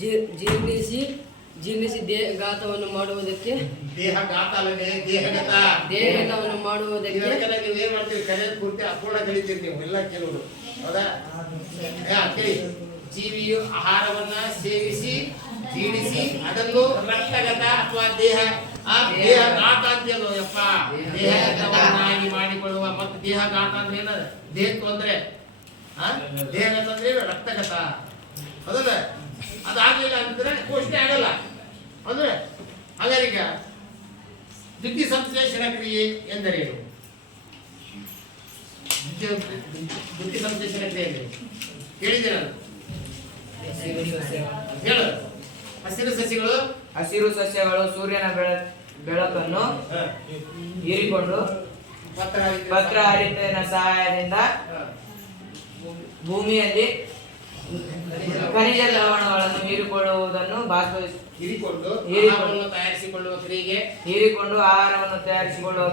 ಜೀರ್ಣಿಸಿ ಘಾತವನ್ನು ಮಾಡುವುದಕ್ಕೆ ದೇಹಘಾತವನ್ನು ಮಾಡುವುದಕ್ಕೆ ನೀವು ಏನ್ ಮಾಡ್ತೀವಿ ಕರೆ ಪೂರ್ತಿ ಅಪೂರ್ಣ ಕಲಿತೀರಿ ನೀವು ಎಲ್ಲ ಕೆಲವರು ಹೌದಾ? ಕೇಳಿ, ಜೀವಿಯು ಆಹಾರವನ್ನ ಸೇವಿಸಿ ಜೀರ್ಣಿಸಿ ಅದನ್ನು ರಕ್ತಗತ ಅಥವಾ ದೇಹಘಾತ ಅಂತೀಯಲ್ಲ ಯಪ್ಪ, ದೇಹಘಾತವನ್ನಾಗಿ ಮಾಡಿಕೊಳ್ಳುವ. ಮತ್ತು ದೇಹಘಾತ ಅಂದ್ರೆ ಏನದ? ದೇಹ ತೊಂದರೆ. ದೇಹಘಾತ ಅಂದ್ರೆ ರಕ್ತಗತ, ಹೌದಲ್ಲ? ಅದಾಗಲಿಲ್ಲ ಅಂತಂದ್ರೆ ಪೋಷಣೆ ಆಗಲ್ಲ. ಅಂದ್ರೆ ಹಾಗಾದ್ರೆ ಈಗ ದ್ಯುತಿ ಸಂಶ್ಲೇಷಣ ಕ್ರಿಯೆ ಎಂದರೇನು? ದ್ಯುತಿ ಸಂಶ್ಲೇಷಣ ಕ್ರಿಯೆ ಎಂದರೆ ಕೇಳಿದ್ದೀರ? ಹೇಳು. ಹಸಿರು ಸಸ್ಯಗಳು ಸೂರ್ಯನ ಬೆಳಕನ್ನು ಹೀರಿಕೊಂಡು ಪತ್ರಹರಿತಿನ ಸಹಾಯದಿಂದ ಭೂಮಿಯಲ್ಲಿ ಖನಿಜ ದ್ರವಣಗಳನ್ನು ಹೀರಿಕೊಳ್ಳುವುದನ್ನು ಹೀರಿಕೊಂಡು ಆಹಾರವನ್ನು ತಯಾರಿಸಿಕೊಳ್ಳುವ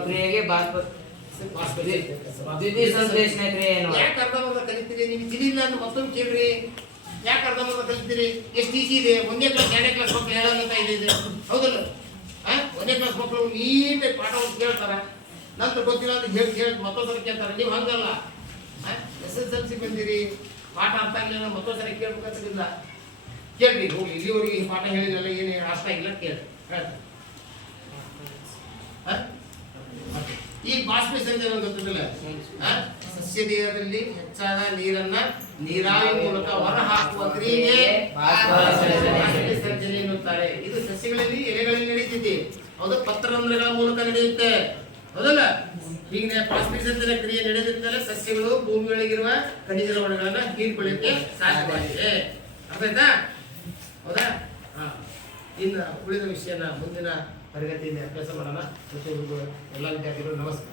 ಕ್ರಿಯೆಗೆ ದ್ಯುತಿ ಸಂಶ್ಲೇಷಣೆ ಕ್ರಿಯೆ ಎನ್ನುವರು. ಯಾಕೆ ಅರ್ಧಂಬರ್ಧ ಕಲಿತೀರಿ? ನೀವು ತಿಳಿಲ್ಲ ಅಂತ ಮತ್ತೊಂದು ಕೇಳ್ರಿ. ಯಾಕೆ ಅರ್ಧಂಬರ್ಧ ಕಲಿತೀರಿ? ಎಷ್ಟು ಈಸಿ ಇದೆ. 1ನೇ ಕ್ಲಾಸ್ 2ನೇ ಕ್ಲಾಸ್ ಮಕ್ಕಳು ಹೇಳೋಂತ ಇದೆ, ಹೌದಲ್ಲ? 1ನೇ ಕ್ಲಾಸ್ ಮಕ್ಕಳು ನೀಟಾಗಿ ಪಾಠವನ್ನು ಕೇಳ್ತಾರ, ನಂತರ ಗೊತ್ತಿಲ್ಲ ಅಂತ ಹೇಳಿ ಮತ್ತೊಂದ್ಸಲ ಕೇಳ್ತಾರೆ. ನೀವು ಹಂಗಲ್ಲ. SSLC ಬಂದಿರಿ, ಪಾಠ ಅರ್ಥ ಆಗಿಲ್ಲ ಮತ್ತೊಂದ್ಸರಿ ಕೇಳ್ಬೇಕಂತಿಲ್ಲ. ಕೇಳ್ರಿ, ಹೋಗಿ ಇಲ್ಲಿವರೆಗೆ ಈ ಪಾಠ ಹೇಳಿದ್ರಲ್ಲ, ಏನು ಅರ್ಥ ಆಗಿಲ್ಲ ಕೇಳಿ ಹೇಳ್ತಾರೆ. ಈ ಬಾಷ್ಪೀಕರಣ ಗೊತ್ತಿಲ್ಲ. ಸಸ್ಯ ದೇಹದಲ್ಲಿ ಹೆಚ್ಚಾದ ನೀರನ್ನ ನೀರಾವಿ ಮೂಲಕ ಹೊರಹಾಕುವ ಕ್ರಿಯೆಗೆ ಬಾಷ್ಪೀಕರಣ ಎನ್ನುತ್ತಾರೆ. ಇದು ಸಸ್ಯಗಳಲ್ಲಿ ಎಲೆಗಳಲ್ಲಿ ನಡೆಯುತ್ತಿದೆ, ಹೌದು, ಪತ್ರರಂಧ್ರಗಳ ಮೂಲಕ ನಡೆಯುತ್ತೆ, ಹೌದಲ್ಲ? ಹೀಗೆ ಬಾಷ್ಪೀಕರಣ ಕ್ರಿಯೆ ನಡೆದಿದ್ದರೆ ಸಸ್ಯಗಳು ಭೂಮಿಯೊಳಗಿರುವ ಖನಿಜ ಲವಣಗಳನ್ನ ಹೀರಿಕೊಳ್ಳಿಕ್ಕೆ ಸಾಧ್ಯವಾಗಿದೆ. ಅರ್ಥ ಆಯ್ತಾ? ಹೌದಾ? ಇನ್ನು ಉಳಿದ ವಿಷಯನ ಮುಂದಿನ ತರಗತಿಯಲ್ಲಿ ಅಭ್ಯಾಸ ಮಾಡೋಣ. ಪ್ರತಿಯೊಬ್ಬರಿಗೂ ಎಲ್ಲ ವಿದ್ಯಾರ್ಥಿಗಳು ನಮಸ್ಕಾರ.